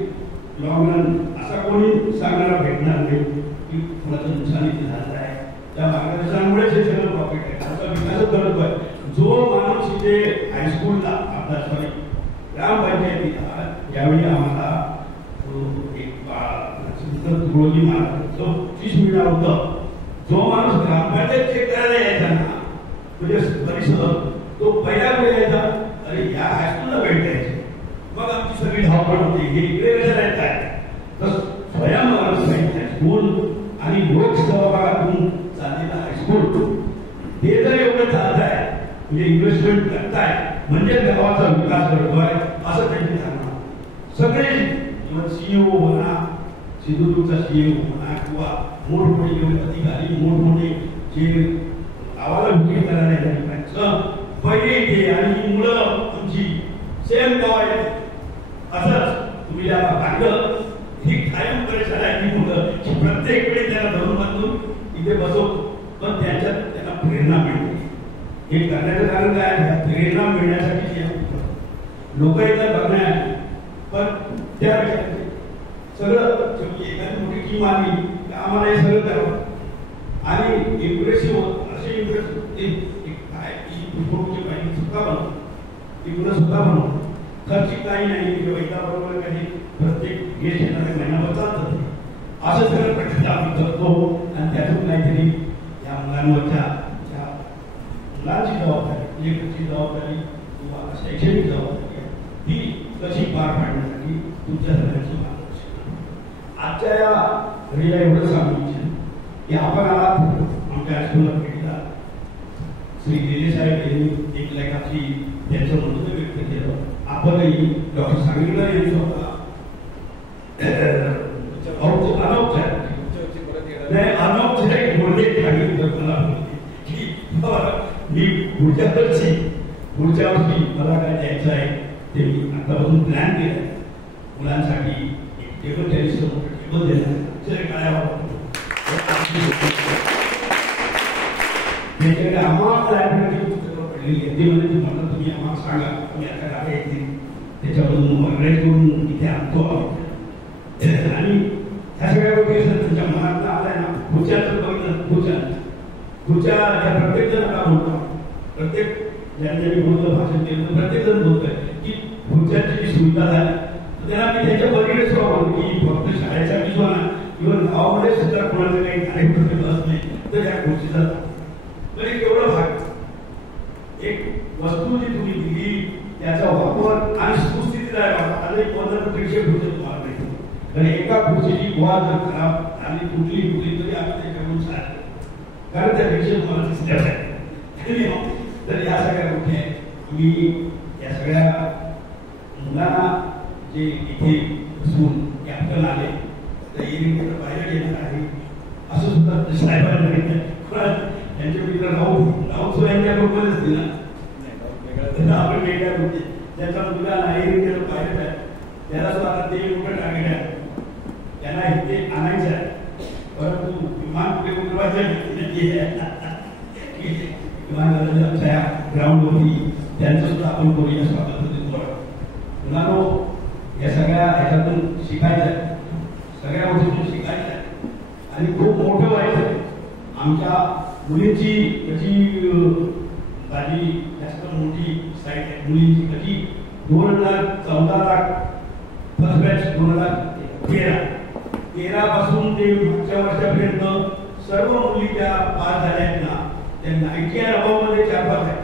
लॉंग रन असा कोणी सांगणारा भेटणार नाही की थोडंसं नुकसान इथे झालं आहे. त्या मार्गदर्शनामुळेच हे सगळं प्रॉफिट आहे. त्याचा विकासच करतो आहे. जो माणूस इथे हायस्कूलला आपला सॉरी ग्रामपंचायतीला ज्यावेळी आम्हाला एक तुकडोजी महाराज जो 30 मिळणार होतं, जो माणूस ग्रामपंचायत चेक करायला यायचा ना म्हणजे परिसर तो पहिल्या पुढे यायचा, अरे या हायस्कूलला भेट द्यायची. मग आमची सगळी धावपळ होती, हे इकडे कशा येत आहे. तर स्वयं हायस्कूल आणि लोकसहभागातून चाललेला हायस्कूल ते जर एवढं चालत आहे म्हणजे इन्व्हेस्टमेंट करताय म्हणजे गावाचा विकास घडतोय असं त्यांची धारणा. सगळे सीईओ म्हणा, सिंधुदुर्गचा सीईओ म्हणा किंवा मोठमोठे अधिकारी मोठमोठे जे गावाला विक्री करायला येतात पहिले इथे आणि ही मुलं आमची सेम गाव आहे. असंच तुम्ही ज्याला पाहिलं ही कायम परेशान आहे ही मुलं की प्रत्येक वेळी त्याला धरून बांधून इथे बसवतो पण त्याच्यात त्यांना प्रेरणा मिळते. हे करण्याचं कारण काय आहे, प्रेरणा मिळण्यासाठी लोक येतात बघण्यासाठी पण त्यापेक्षा सगळं एखादी मोठी टीम आली आम्हाला हे सगळं करावं आणि इम्प्रेसिव्ह होत असे इम्प्रेसिव्ह काय पाहिजे सुद्धा बनवतो ती मुलं सुद्धा बनवतो. खर्चिक काही नाही एकदा बरोबर काही प्रत्येक गेस्ट येणारे महिनाभर चालतं असं सगळं प्रक्रिया आम्ही करतो आणि त्यातून काहीतरी या मुलांवरच्या मुलांची जबाबदारी लेखची जबाबदारी किंवा शैक्षणिक जबाबदारी ती कशी पार पाडण्यासाठी तुमच्या सगळ्यांची मार्गदर्शन. आजच्या या घडीला एवढं सांगू इच्छितो की आपण आलात आमच्या हायस्कूलला भेटला. श्री दिले साहेब यांनी एक लेखाची त्यांचं मनोगत व्यक्त केलं. आपणही डॉक्टर सांगितलं यांनी स्वतः अनौपचारिक बोलले सांगितलं मला की मी पुढच्या वर्षी मला काय द्यायचं आहे ते मी आतापासून प्लॅन केलं. मुलांसाठी एक टेबल टेनिसचं मोठं टेबल देणार काय त्याच्याकडे आम्हाला लायब्ररीची पुस्तकं पडलेली आहे ते म्हणजे म्हणतात तुम्ही आम्हाला सांगा तुम्ही आता गाड्या येतील त्याच्यामधून ऑर्गनाईज करून इथे आणतो आणि ह्या सगळ्या गोष्टी तुमच्या मनात आलाय ना पुढच्याचं बघितलं पुढच्या या प्रत्येक जण का बोलतो प्रत्येक ज्यांनी बोललं भाषण केलं प्रत्येक जण बोलतोय की पुढच्याची जी सुविधा झाली त्यांना मी त्याच्या बरोबरच वापरतो की फक्त शाळेच्या विश्वाना किंवा गावामध्ये सुद्धा कोणाचं काही कार्यक्रम असले तर या गोष्टीचा तरी केवढं भाग एक वस्तू जी तुम्ही दिली त्याचा वापर आणि सुस्थितीत आहे आता 1500 खुर्च्या तुम्हाला मिळतो कारण एका खुर्चीची गोवा जर खराब आणि कुठली तरी आपण त्याच्याकडून साथ कारण त्यापेक्षा तुम्हाला दिसल्याच आहे. तर या सगळ्या गोष्टी आहेत. मी या सगळ्या मुलांना जे इथे बसून कॅप्टन आले तर येईल पायलट येणार आहे असं सुद्धा साहेबांना सांगितलं. त्यांचे मित्र राऊत सुद्धा यांच्याबरोबरच दिला आपण वेगळ्या गोष्टी त्याचा मुलगा नाही पायलट आहे त्याला सुद्धा आता ते मोठं टार्गेट आहे त्यांना इथे आणायचं आहे परंतु विमान कुठे उतरवायचं विमानाच्या ग्राउंडवरती त्यांचं सुद्धा आपण करूया स्वागत मुलांनो. या सगळ्या ह्याच्यातून शिकायचं आहे सगळ्या गोष्टीतून शिकायचं आहे आणि खूप मोठं व्हायचं आहे. आमच्या मुलींची त्याची माझी जास्त मोठी साईट आहे मुलींची कधी 2014ला फर्स्ट बॅच 2013 पासून ते मागच्या वर्षापर्यंत सर्व मुली ज्या पास झाल्या आहेत ना त्या 90 आणि अबव मध्ये 4-5 आहेत.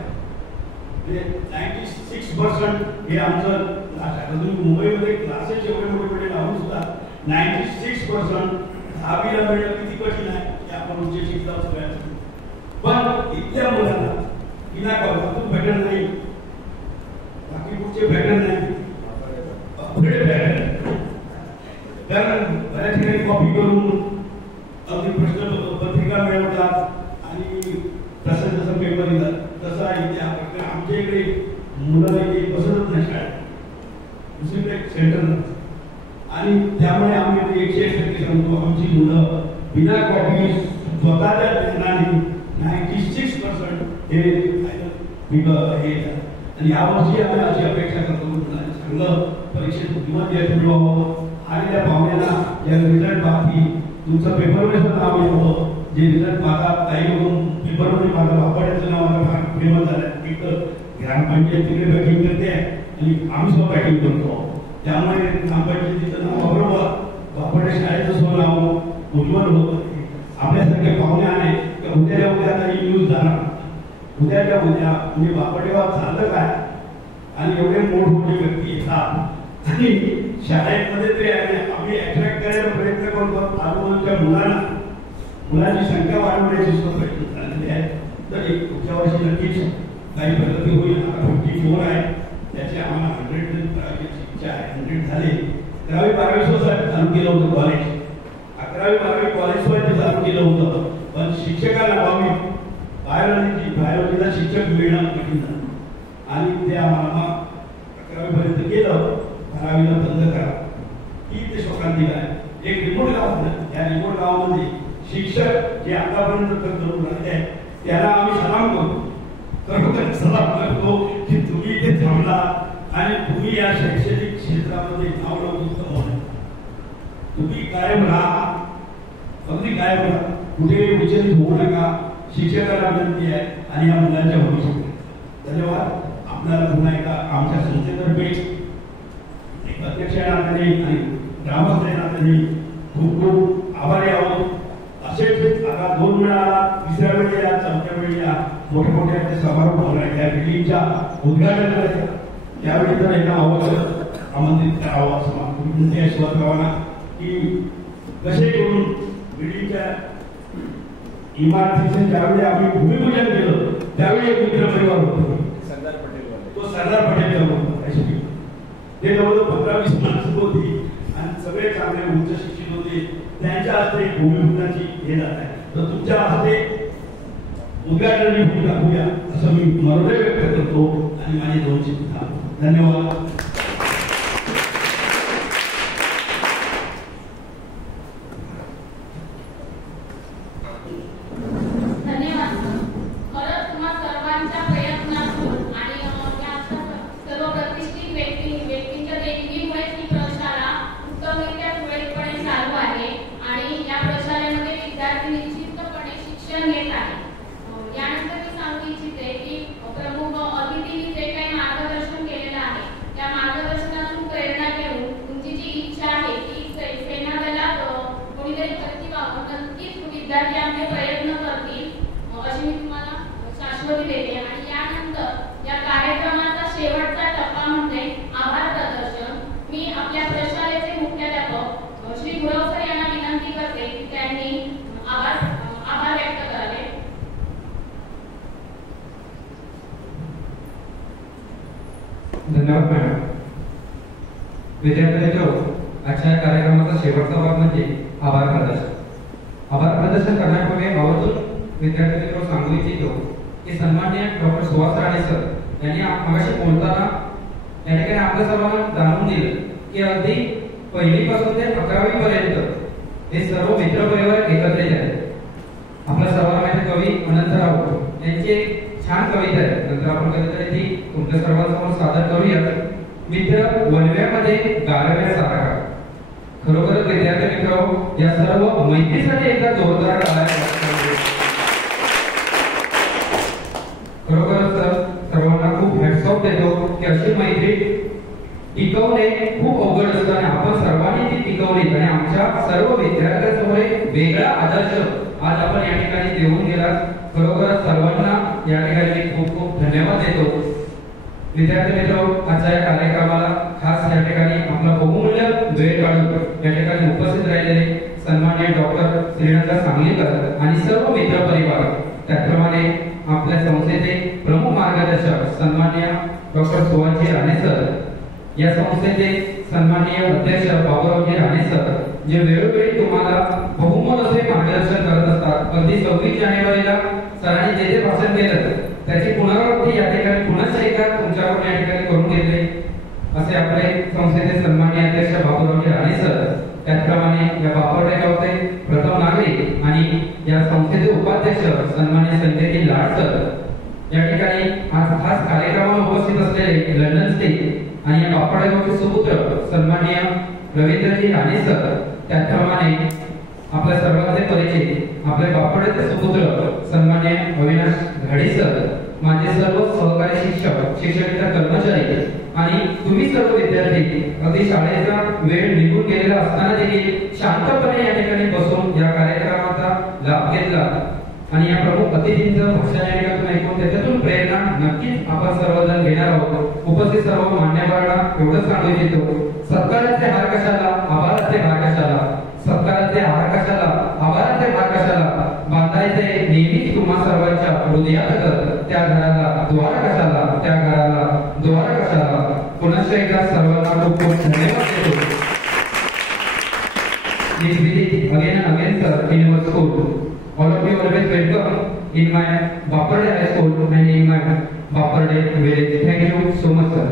म्हणजे 96% हे आमचं अजून मुंबईमध्ये क्लासेस एवढे मोठे लावून सुद्धा 96% 10वीला मिळणं किती कठीण आहे हे आपण उच्च शिकला सगळ्यांना. पण इथल्या मुलांना बिना कॉलेजातून भेटत नाही, बाकी कुठचे भेटत नाही, पुढे भेटत कारण बऱ्याच ठिकाणी कॉपी करून अगदी प्रश्न पत्रिका मिळवतात आणि तसं जसं पेपर येतात तसं इथे आमच्या इकडे मुलं इथे बसतच नाही शाळेत, दुसरीकडे सेंटर आणि त्यामुळे आम्ही 101% सांगतो आमची मुलं बिना कॉपी स्वतःच्या ज्ञानाने 96% हे आणि यावर्षी आम्ही अशी अपेक्षा करतो चांगलं परीक्षेत बुद्धिमत्ता मिळवावं आणि त्या पाहुण्याला या रिझल्ट बाकी तुमचं पेपरमध्ये सुद्धा नाव यावं. जे रिझल्ट पाहतात काही लोक पेपरमध्ये माझं वापरायचं नाव आता फेमस झालं. एक तर ग्रामपंचायत तिकडे बॅटिंग करते आणि आम्ही सुद्धा बॅटिंग करतो, त्यामुळे ग्रामपंचायतीचं नाव वापरणे शाळेचं सुद्धा नाव उज्ज्वल होतं. आपल्यासारखे पाहुणे आले की उद्याच्या उद्या काही न्यूज जाणार, उद्याच्या उद्या म्हणजे वापरडेवा चाललं काय आणि एवढे मोठमोठे व्यक्ती येतात आणि शाळेमध्ये ते आम्ही अट्रॅक्ट करायचा प्रयत्न करतो. आजूबाजूच्या मुलांची संख्या वाढवण्याची सुद्धा प्रयत्न चाललेले आहेत. तर पुढच्या वर्षी नक्कीच काही प्रगती होईल. आता 54 आहे, त्याचे आम्हाला 100 करायची इच्छा आहे. 100 झाले. 11वी-12वी सुद्धा चालू केलं होतं कॉलेज, 11वी-12वी कॉलेज सुद्धा चालू केलं होतं. पण शिक्षकांना बायोलॉजीला शिक्षक मिळणं कठीण झालं आणि ते आम्हाला 11वी पर्यंत केलं. 12वीला बंद करा ही ते शोकांतिका आहे. एक रिमोट गाव होतं, त्या रिमोट गावामध्ये शिक्षक जे आतापर्यंत करून राहिले आहेत त्याला आम्ही सलाम करतो, खरोखर सलाम करतो की तुम्ही इथे थांबला आणि तुम्ही या शैक्षणिक क्षेत्रामध्ये नाव लवकर कमवलं. तुम्ही कायम राहा, अगदी कायम राहा, कुठे विचलित होऊ नका. शिक्षकांना विनंती आहे आणि या मुलांच्या भविष्यात धन्यवाद. आपल्याला पुन्हा एकदा आमच्या संस्थेतर्फे एक अध्यक्ष नात्याने आणि ग्रामस्थ नात्याने खूप खूप आभारी आहोत. असेच आता 2 वेळा आला, 3ऱ्या वेळी या, 4थ्या वेळी या, मोठ्या मोठ्या समारोह होणार त्या बिल्डिंगच्या उद्घाटन करायचं त्यावेळी तर यांना आवश्यक आमंत्रित करावं असं विनंती आहे शिवरावांना की कसे करून बिल्डिंगच्या इमारतीचे ज्यावेळी आम्ही भूमिपूजन केलं त्यावेळी एक मित्र परिवार होतो, सरदार पटेल, तो सरदार पटेल होता. ते जवळजवळ 15-20 माणसं होती आणि सगळे चांगले उच्च शिक्षित होते. त्यांच्या हस्ते भूमिपूजनाची हे जात आहे, तर तुमच्या हस्ते उद्घाटनाची भूमी दाखवूया असं मी मनोदय व्यक्त करतो आणि माझे 2 शब्द थांबतो. धन्यवाद. धन्यवाद मॅडम. विद्यार्थ्यांच्या आजच्या कार्यक्रमाचा शेवटचा भाग म्हणजे आभार प्रदर्शन. आभार प्रदर्शन करण्यापूर्वी आवर्जून विद्यार्थ्यांना सांगू इच्छितो की सन्माननीय डॉक्टर सुहास राणे सर यांनी मगाशी बोलताना या ठिकाणी आपल्या सर्वांना जाणून दिलं की अगदी 1ली पासून ते 11वी पर्यंत हे सर्व मित्रपरिवार एकत्रित आहेत. आपल्या सर्वांना माहिती कवी अनंतराव यांची एक छान कविता आहे, नंतर आपण कधीतरी ती तुमच्या सर्वांसमोर सादर करूया. मित्र वनव्यामध्ये गारव्यासारखा. खरोखरच विद्यार्थी मित्र या सर्व मैत्रीसाठी एकदा जोरदार टाळ्या. खरोखरच सर सर्वांना खूप हॅट्स ऑफ देतो की अशी मैत्री टिकवणे खूप अवघड असतं आणि आपण सर्वांनी ती टिकवली आणि आमच्या सर्व विद्यार्थ्यांसमोर एक वेगळा आदर्श आज आपण या ठिकाणी देऊन गेला. खरोखरच सर्वांना या ठिकाणी खूप खूप धन्यवाद देतो. विद्यार्थी मित्र, आजच्या या कार्यक्रमाला खास या ठिकाणी आपला बहुमूल्य वेळ काढून या ठिकाणी उपस्थित राहिलेले सन्माननीय डॉक्टर श्रीनाथ सांगलीकर आणि सर्व मित्र परिवार, त्याचप्रमाणे आपल्या संस्थेचे प्रमुख मार्गदर्शक सन्माननीय डॉक्टर सुहासजी राणे सर, या संस्थेचे सन्माननीय अध्यक्ष बाबूरावजी राणे सर, जे वेळोवेळी तुम्हाला बहुमोल असे मार्गदर्शन करत असतात. अगदी 26 जानेवारीला सरांनी जे जे भाषण केलं त्याची पुनरावृत्ती या ठिकाणी पुन्हा एकदा तुमच्याकडून या ठिकाणी करून घेतले. असे आपले संस्थेचे सन्माननीय अध्यक्ष बाबूरावजी राणे सर, त्याचप्रमाणे या बापरडे गावचे प्रथम नागरिक आणि या संस्थेचे उपाध्यक्ष सन्माननीय संजयजी लाड सर, या ठिकाणी आज खास कार्यक्रमाला उपस्थित असलेले लंडन स्टेट आणि या बापरडे गावचे सुपुत्र सन्माननीय रवींद्रजी राणे सर, त्याचप्रमाणे आपल्या सर्वांचे परिचय आपले बापरडेचे सुपुत्र सन्माननीय अविनाश घाडी सर, माझे सर्व सहकारी शिक्षक, शिक्षकेतर कर्मचारी आणि तुम्ही सर्व विद्यार्थी, अगदी शाळेचा वेळ निघून गेलेला असताना देखील शांतपणे या ठिकाणी बसून या कार्यक्रमाचा लाभ घेतला आणि या प्रमुख अतिथींचं भाषण या ठिकाणी ऐकून त्याच्यातून प्रेरणा नक्कीच आपण सर्वजण घेणार आहोत. उपस्थित सर्व मान्यवरांना एवढंच सांगू इच्छितो, सत्काराचे हार कशाला, आभाराचे हार कशाला, सत्काराचे हार कशाला, आभाराचे हार कशाला, बांधायचे नेहमीच तुम्हा सर्वांच्या हृदयात घर, त्या घराला द्वार कशाला, त्या घराला द्वार कशाला. पुन्हा एकदा सर्वांना खूप खूप धन्यवाद देतो. Again sir, in our school, all of you always welcome in my Baparde High School and in my Baparde village. Thank you so much sir.